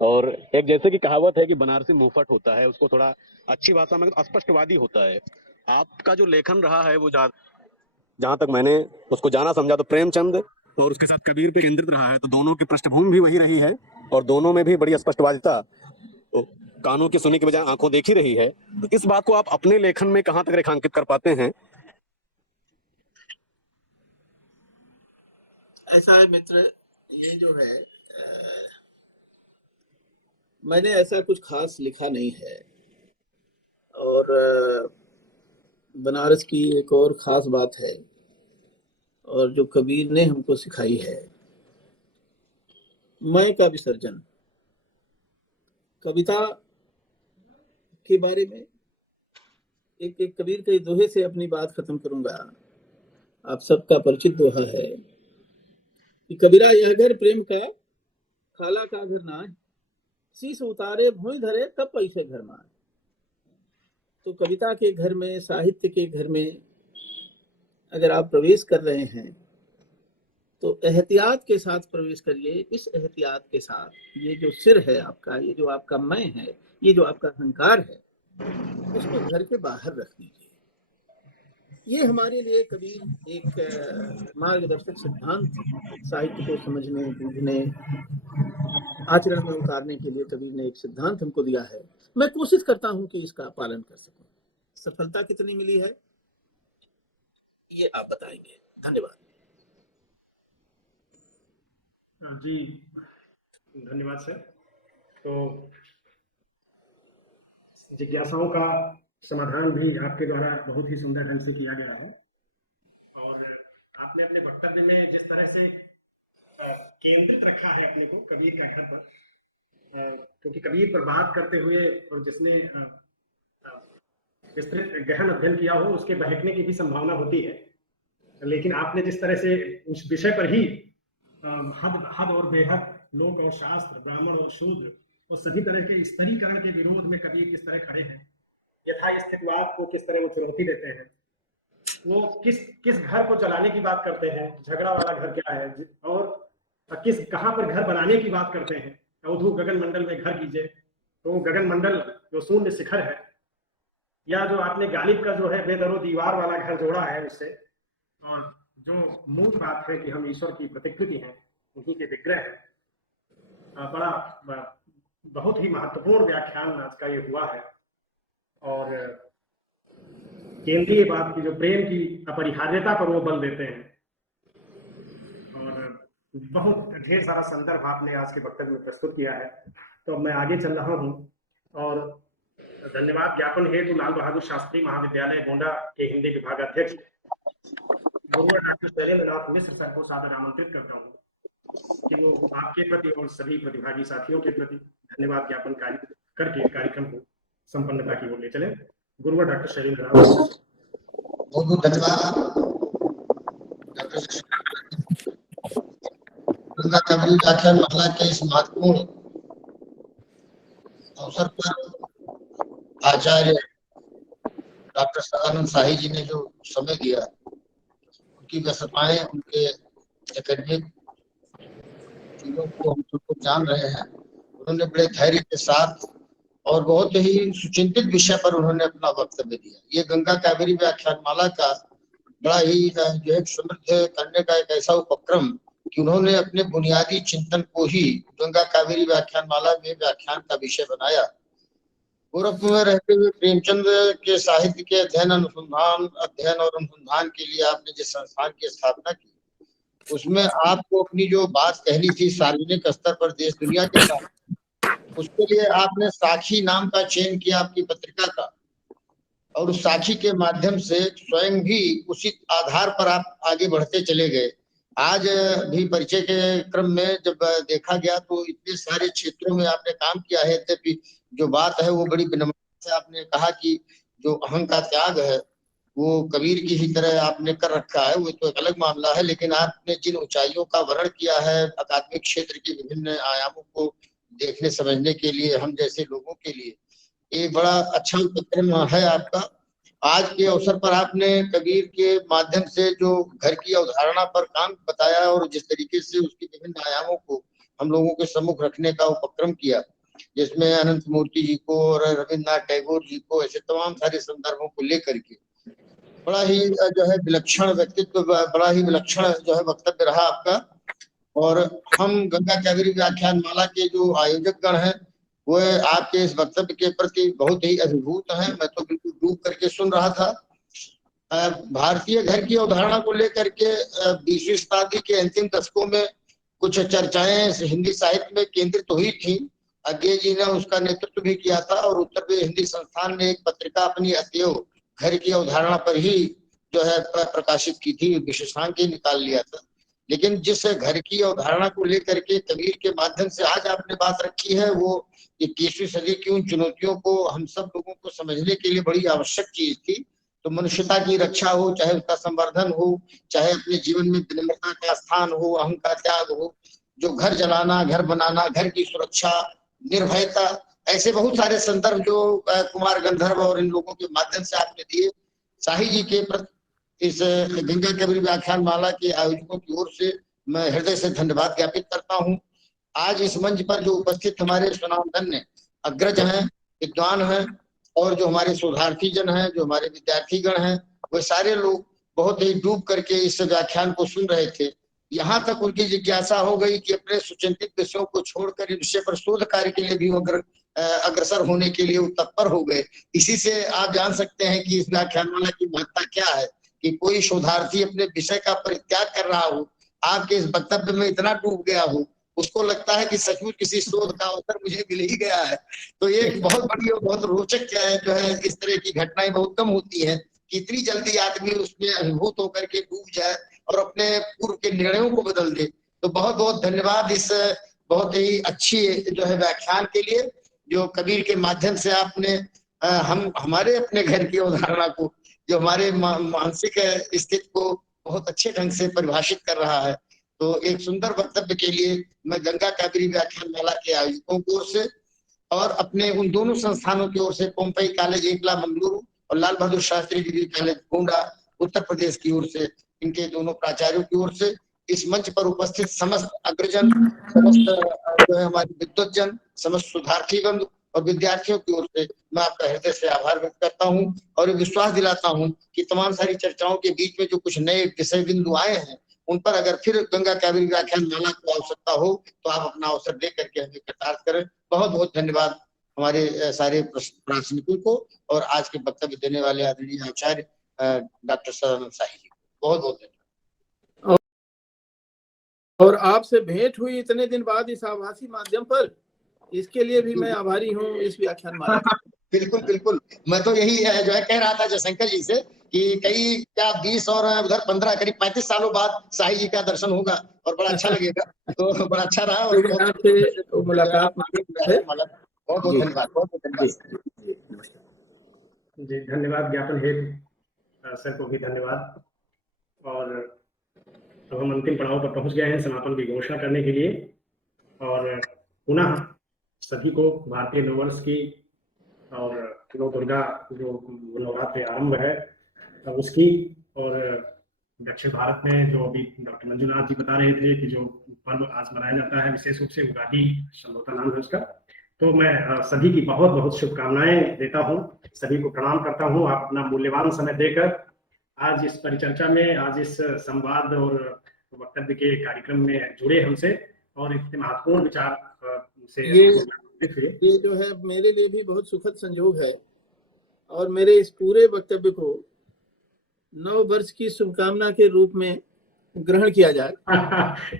और एक जैसे कि कहावत है कि बनारसी मुंहफट होता है, उसको थोड़ा अच्छी भाषा में अस्पष्टवादी होता है। आपका जो लेखन रहा है वो जहाँ तक मैंने उसको जाना समझा तो प्रेमचंद और उसके साथ कबीर पे केंद्रित रहा है, तो दोनों की पृष्ठभूमि भी वही रही है और दोनों में भी बड़ी स्पष्टवादिता कानों की सुनी के बजाय आंखों देखी रही है। तो इस बात को आप अपने लेखन में कहां तक रेखांकित कर पाते हैं? ऐसा है मित्र, ये जो है मैंने ऐसा कुछ खास लिखा नहीं है। और बनारस की एक और खास बात है, और जो कबीर ने हमको सिखाई है, मैं का विसर्जन। कविता के बारे में एक कबीर के दोहे से अपनी बात खत्म करूंगा। आप सबका परिचित दोहा है कि कबीरा यह घर प्रेम का, खाला का घर ना, शीश उतारे भूमि धरे तब पैसे घर में। तो कविता के घर में, साहित्य के घर में अगर आप प्रवेश कर रहे हैं तो एहतियात के साथ प्रवेश करिए। इस एहतियात के साथ, ये जो सिर है आपका, ये जो आपका मैं है, ये जो आपका अहंकार है, उसको घर के बाहर रख दीजिए। ये हमारे लिए कबीर एक मार्गदर्शक सिद्धांत, साहित्य को समझने, बूझने, आचरण में उतारने के लिए कबीर ने एक सिद्धांत हमको दिया है। मैं कोशिश करता हूं कि इसका पालन कर सकूं। सफलता कितनी मिली है ये आप बताएंगे। धन्यवाद जी, धन्यवाद सर। तो जिज्ञासाओं का समाधान भी आपके द्वारा बहुत ही सुंदर ढंग से किया गया हो, और आपने अपने वक्तव्य में जिस तरह से केंद्रित रखा है अपने को कबीर का घर पर, क्योंकि कबीर पर बात करते हुए और जिसने विस्तृत गहन अध्ययन किया हो उसके बहकने की भी संभावना होती है, लेकिन आपने जिस तरह से उस विषय पर ही हद और बेहद, लोक और शास्त्र, ब्राह्मण और शूद्र और सभी तरह के स्तरीकरण के विरोध में कबीर किस तरह खड़े हैं, यथास्थितिवाद को किस तरह वो चुनौती देते हैं, वो किस घर को जलाने की बात करते हैं, झगड़ा वाला घर क्या है, और कहां पर घर बनाने की बात करते हैं। अवधू गगन मंडल में घर कीजिए, तो गगन मंडल जो शून्य शिखर है, या जो आपने गालिब का जो है बेदरो दीवार वाला घर जोड़ा है उससे, और जो मूल बात है कि हम ईश्वर की प्रतिकृति हैं, उन्हीं के विग्रह हैं। बड़ा बहुत ही महत्वपूर्ण व्याख्यान आज का ये हुआ है, और केंद्रीय बात की जो प्रेम की अपरिहार्यता पर वो बल देते हैं, और बहुत ढेर सारा संदर्भ आपने आज के वक्तव्य में प्रस्तुत किया है। तो मैं आगे चल रहा हूँ, और धन्यवाद ज्ञापन हेतु लाल बहादुर शास्त्री महाविद्यालय गोंडा के हिंदी विभाग अध्यक्ष डॉक्टर शैलेंद्रनाथ मिश्र सर को सादर आमंत्रित करता हूँ कि वो आपके प्रति और सभी प्रतिभागी साथियों के प्रति धन्यवाद ज्ञापन करके कार्यक्रम को संपन्नता की ओर ले चले। गुरुवर डॉक्टर शैलेंद्रनाथ। बहुत बहुत धन्यवाद गंगा कबीर व्याख्यान माला के इस महत्वपूर्ण अवसर पर आचार्य डॉक्टर सदानंद शाही जी ने जो समय दिया, उनकी व्यस्तताएं, उनके एकेडमिक चीजों को हम सबको जान रहे हैं। उन्होंने बड़े धैर्य के साथ और बहुत ही सुचिंतित विषय पर उन्होंने अपना वक्तव्य दिया। ये गंगा कावेरी व्याख्यान माला का बड़ा ही जो है समृद्ध करने का एक ऐसा उपक्रम कि उन्होंने अपने बुनियादी चिंतन को ही गंगा कावेरी व्याख्यान माला में व्याख्यान का विषय बनाया। गोरखपुर में रहते हुए प्रेमचंद के साहित्य के अध्ययन और अनुसंधान के लिए आपने जिस संस्थान की स्थापना की, उसमें आपको अपनी जो बात कहनी थी सार्वजनिक स्तर पर देश दुनिया के साथ, उसके लिए आपने साखी नाम का चयन किया अपनी पत्रिका का, और उस साखी के माध्यम से स्वयं भी उसी आधार पर आप आगे बढ़ते चले गए। आज भी परिचय के क्रम में जब देखा गया तो इतने सारे क्षेत्रों में आपने काम किया है। यद्यपि जो बात है वो बड़ी विनम्रता से आपने कहा कि जो अहं का त्याग है वो कबीर की ही तरह आपने कर रखा है, वो तो एक अलग मामला है। लेकिन आपने जिन ऊंचाइयों का वर्णन किया है अकादमिक क्षेत्र के विभिन्न आयामों को देखने समझने के लिए, हम जैसे लोगों के लिए एक बड़ा अच्छा उपक्रम है आपका। आज के अवसर पर आपने कबीर के माध्यम से जो घर की अवधारणा पर काम बताया और जिस तरीके से उसकी विभिन्न आयामों को हम लोगों के सम्मुख रखने का उपक्रम किया, जिसमें अनंत मूर्ति जी को और रविन्द्रनाथ टैगोर जी को, ऐसे तमाम सारे संदर्भों को लेकर के बड़ा ही जो है विलक्षण व्यक्तित्व, बड़ा ही विलक्षण जो है वक्तव्य रहा आपका। और हम गंगा कावेरी व्याख्यान माला के जो आयोजक गण हैं वो आपके इस वक्तव्य के प्रति बहुत ही अभिभूत हैं। मैं तो बिल्कुल डूब करके सुन रहा था। भारतीय घर की अवधारणा को लेकर के 20वीं शताब्दी के अंतिम दशकों में कुछ चर्चाएं हिंदी साहित्य में केंद्रित हुई थी। अज्ञे जी ने उसका नेतृत्व भी किया था और उत्तर प्रदेश हिंदी संस्थान ने एक पत्रिका अपनी अतएव घर की अवधारणा पर ही जो है प्रकाशित की थी, विशेषांक ही निकाल लिया था। लेकिन जिस घर की अवधारणा को लेकर के कबीर के माध्यम से आज आपने बात रखी है, वो 21वीं सदी की उन चुनौतियों को हम सब लोगों को समझने के लिए बड़ी आवश्यक चीज थी। तो मनुष्यता की रक्षा हो, चाहे उसका संवर्धन हो, चाहे अपने जीवन में विनम्रता का स्थान हो, अहंकार त्याग हो, जो घर जलाना, घर बनाना, घर की सुरक्षा, निर्भयता, ऐसे बहुत सारे संदर्भ जो कुमार गंधर्व और इन लोगों के माध्यम से आपने दिए। शाही जी के प्रति इस गंगा कावेरी व्याख्यान माला के आयोजकों की ओर से मैं हृदय से धन्यवाद ज्ञापित करता हूँ। आज इस मंच पर जो उपस्थित हमारे सुनामधन्य अग्रज हैं, विद्वान हैं, और जो हमारे शोधार्थी जन हैं, जो हमारे विद्यार्थी गण हैं, वो सारे लोग बहुत ही डूब करके इस व्याख्यान को सुन रहे थे। यहाँ तक उनकी जिज्ञासा हो गई कि अपने सुचिंतित विषयों को छोड़कर इस विषय पर शोध कार्य के लिए भी अग्रसर होने के लिए तत्पर हो गए। इसी से आप जान सकते हैं कि इस व्याख्यानमाला की महत्ता क्या है कि कोई शोधार्थी अपने विषय का परित्याग कर रहा हो, आपके इस वक्तव्य में इतना डूब गया हो, उसको लगता है कि सचमुच किसी शोध का अवसर मुझे मिल ही गया है। तो ये बहुत बड़ी और बहुत रोचक जो है इस तरह की घटनाएं बहुत कम होती हैं कि इतनी जल्दी आदमी उसमें अभिभूत होकर के डूब जाए और अपने पूर्व के निर्णयों को बदल दे। तो बहुत बहुत धन्यवाद इस बहुत ही अच्छी जो है व्याख्यान के लिए, जो कबीर के माध्यम से आपने हमारे अपने घर की अवधारणा को, जो हमारे मानसिक स्थिति को बहुत अच्छे ढंग से परिभाषित कर रहा है। तो एक सुंदर वक्तव्य के लिए मैं गंगा कावेरी व्याख्यान माला के आयोजकों की ओर से और अपने उन दोनों संस्थानों की ओर से, पोम्पई कॉलेज एकला मंगलुरु और लाल बहादुर शास्त्री डिग्री कॉलेज गोंडा उत्तर प्रदेश की ओर से, इनके दोनों प्राचार्यों की ओर से, इस मंच पर उपस्थित समस्त अग्रजन, समस्त जो है हमारे विद्वतजन, समस्त शोधार्थीगण और विद्यार्थियों की ओर से मैं आपका हृदय से आभार व्यक्त करता हूं और विश्वास दिलाता हूं कि तमाम सारी चर्चाओं के बीच में जो कुछ नए विषय बिंदु आए हैं उन पर अगर फिर गंगा कावेरी व्याख्यान माला को आवश्यकता हो तो आप अपना अवसर दे करके हमें कृतार्थ करें। बहुत बहुत धन्यवाद हमारे सारे प्रासंगिकों को और आज के वक्तव्य देने वाले आदरणीय आचार्य डॉक्टर सदानंद शाही जी को बहुत बहुत धन्यवाद। और आपसे भेंट हुई इतने दिन बाद इस आभासी माध्यम पर, इसके लिए भी मैं आभारी हूँ इस व्याख्यान माला। बिल्कुल बिल्कुल, मैं तो यही जो है कह रहा था जयशंकर जी से कि कई क्या 20 और उधर 15 करीब 35 सालों बाद शाही जी का दर्शन होगा और बड़ा अच्छा लगेगा। तो बड़ा अच्छा रहा और मुलाकात बहुत बहुत धन्यवाद, बहुत बहुत धन्यवाद जी। धन्यवाद ज्ञापन है सर को भी धन्यवाद। और अब हम अंतिम पड़ाव पर पहुंच गए हैं समापन की घोषणा करने के लिए और पुनः सभी को भारतीय नववर्ष की और नव दुर्गा जो नवरात्रि आरंभ है उसकी, और दक्षिण भारत में जो अभी डॉक्टर मंजुनाथ जी बता रहे थे कि जो पर्व आज मनाया जाता है विशेष रूप से उगादी संभवतः नाम है उसका, तो मैं सभी की बहुत बहुत शुभकामनाएं देता हूं, सभी को प्रणाम करता हूं। आप अपना मूल्यवान समय देकर आज इस परिचर्चा में, आज इस संवाद और वक्तव्य के कार्यक्रम में जुड़े हमसे और इतने महत्वपूर्ण विचार से ये जो है मेरे लिए भी बहुत सुखद संयोग है और मेरे इस पूरे वक्तव्य को नव वर्ष की शुभकामना के रूप में ग्रहण किया जाए।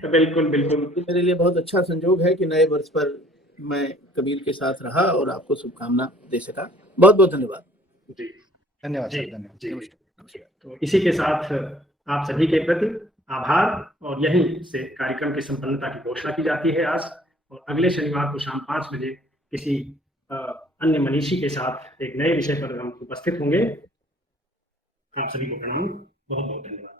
बिल्कुल बिल्कुल, मेरे लिए बहुत अच्छा संयोग है कि नए वर्ष पर मैं कबीर के साथ रहा और आपको शुभकामना दे सका। बहुत बहुत धन्यवाद जी। धन्यवाद जी, धन्यवाद जी। तो इसी के साथ आप सभी के प्रति आभार और यहीं से कार्यक्रम की संपन्नता की घोषणा की जाती है आज, और अगले शनिवार को शाम 5 बजे किसी अन्य मनीषी के साथ एक नए विषय पर हम उपस्थित होंगे। आप सभी को प्रणाम, बहुत बहुत धन्यवाद।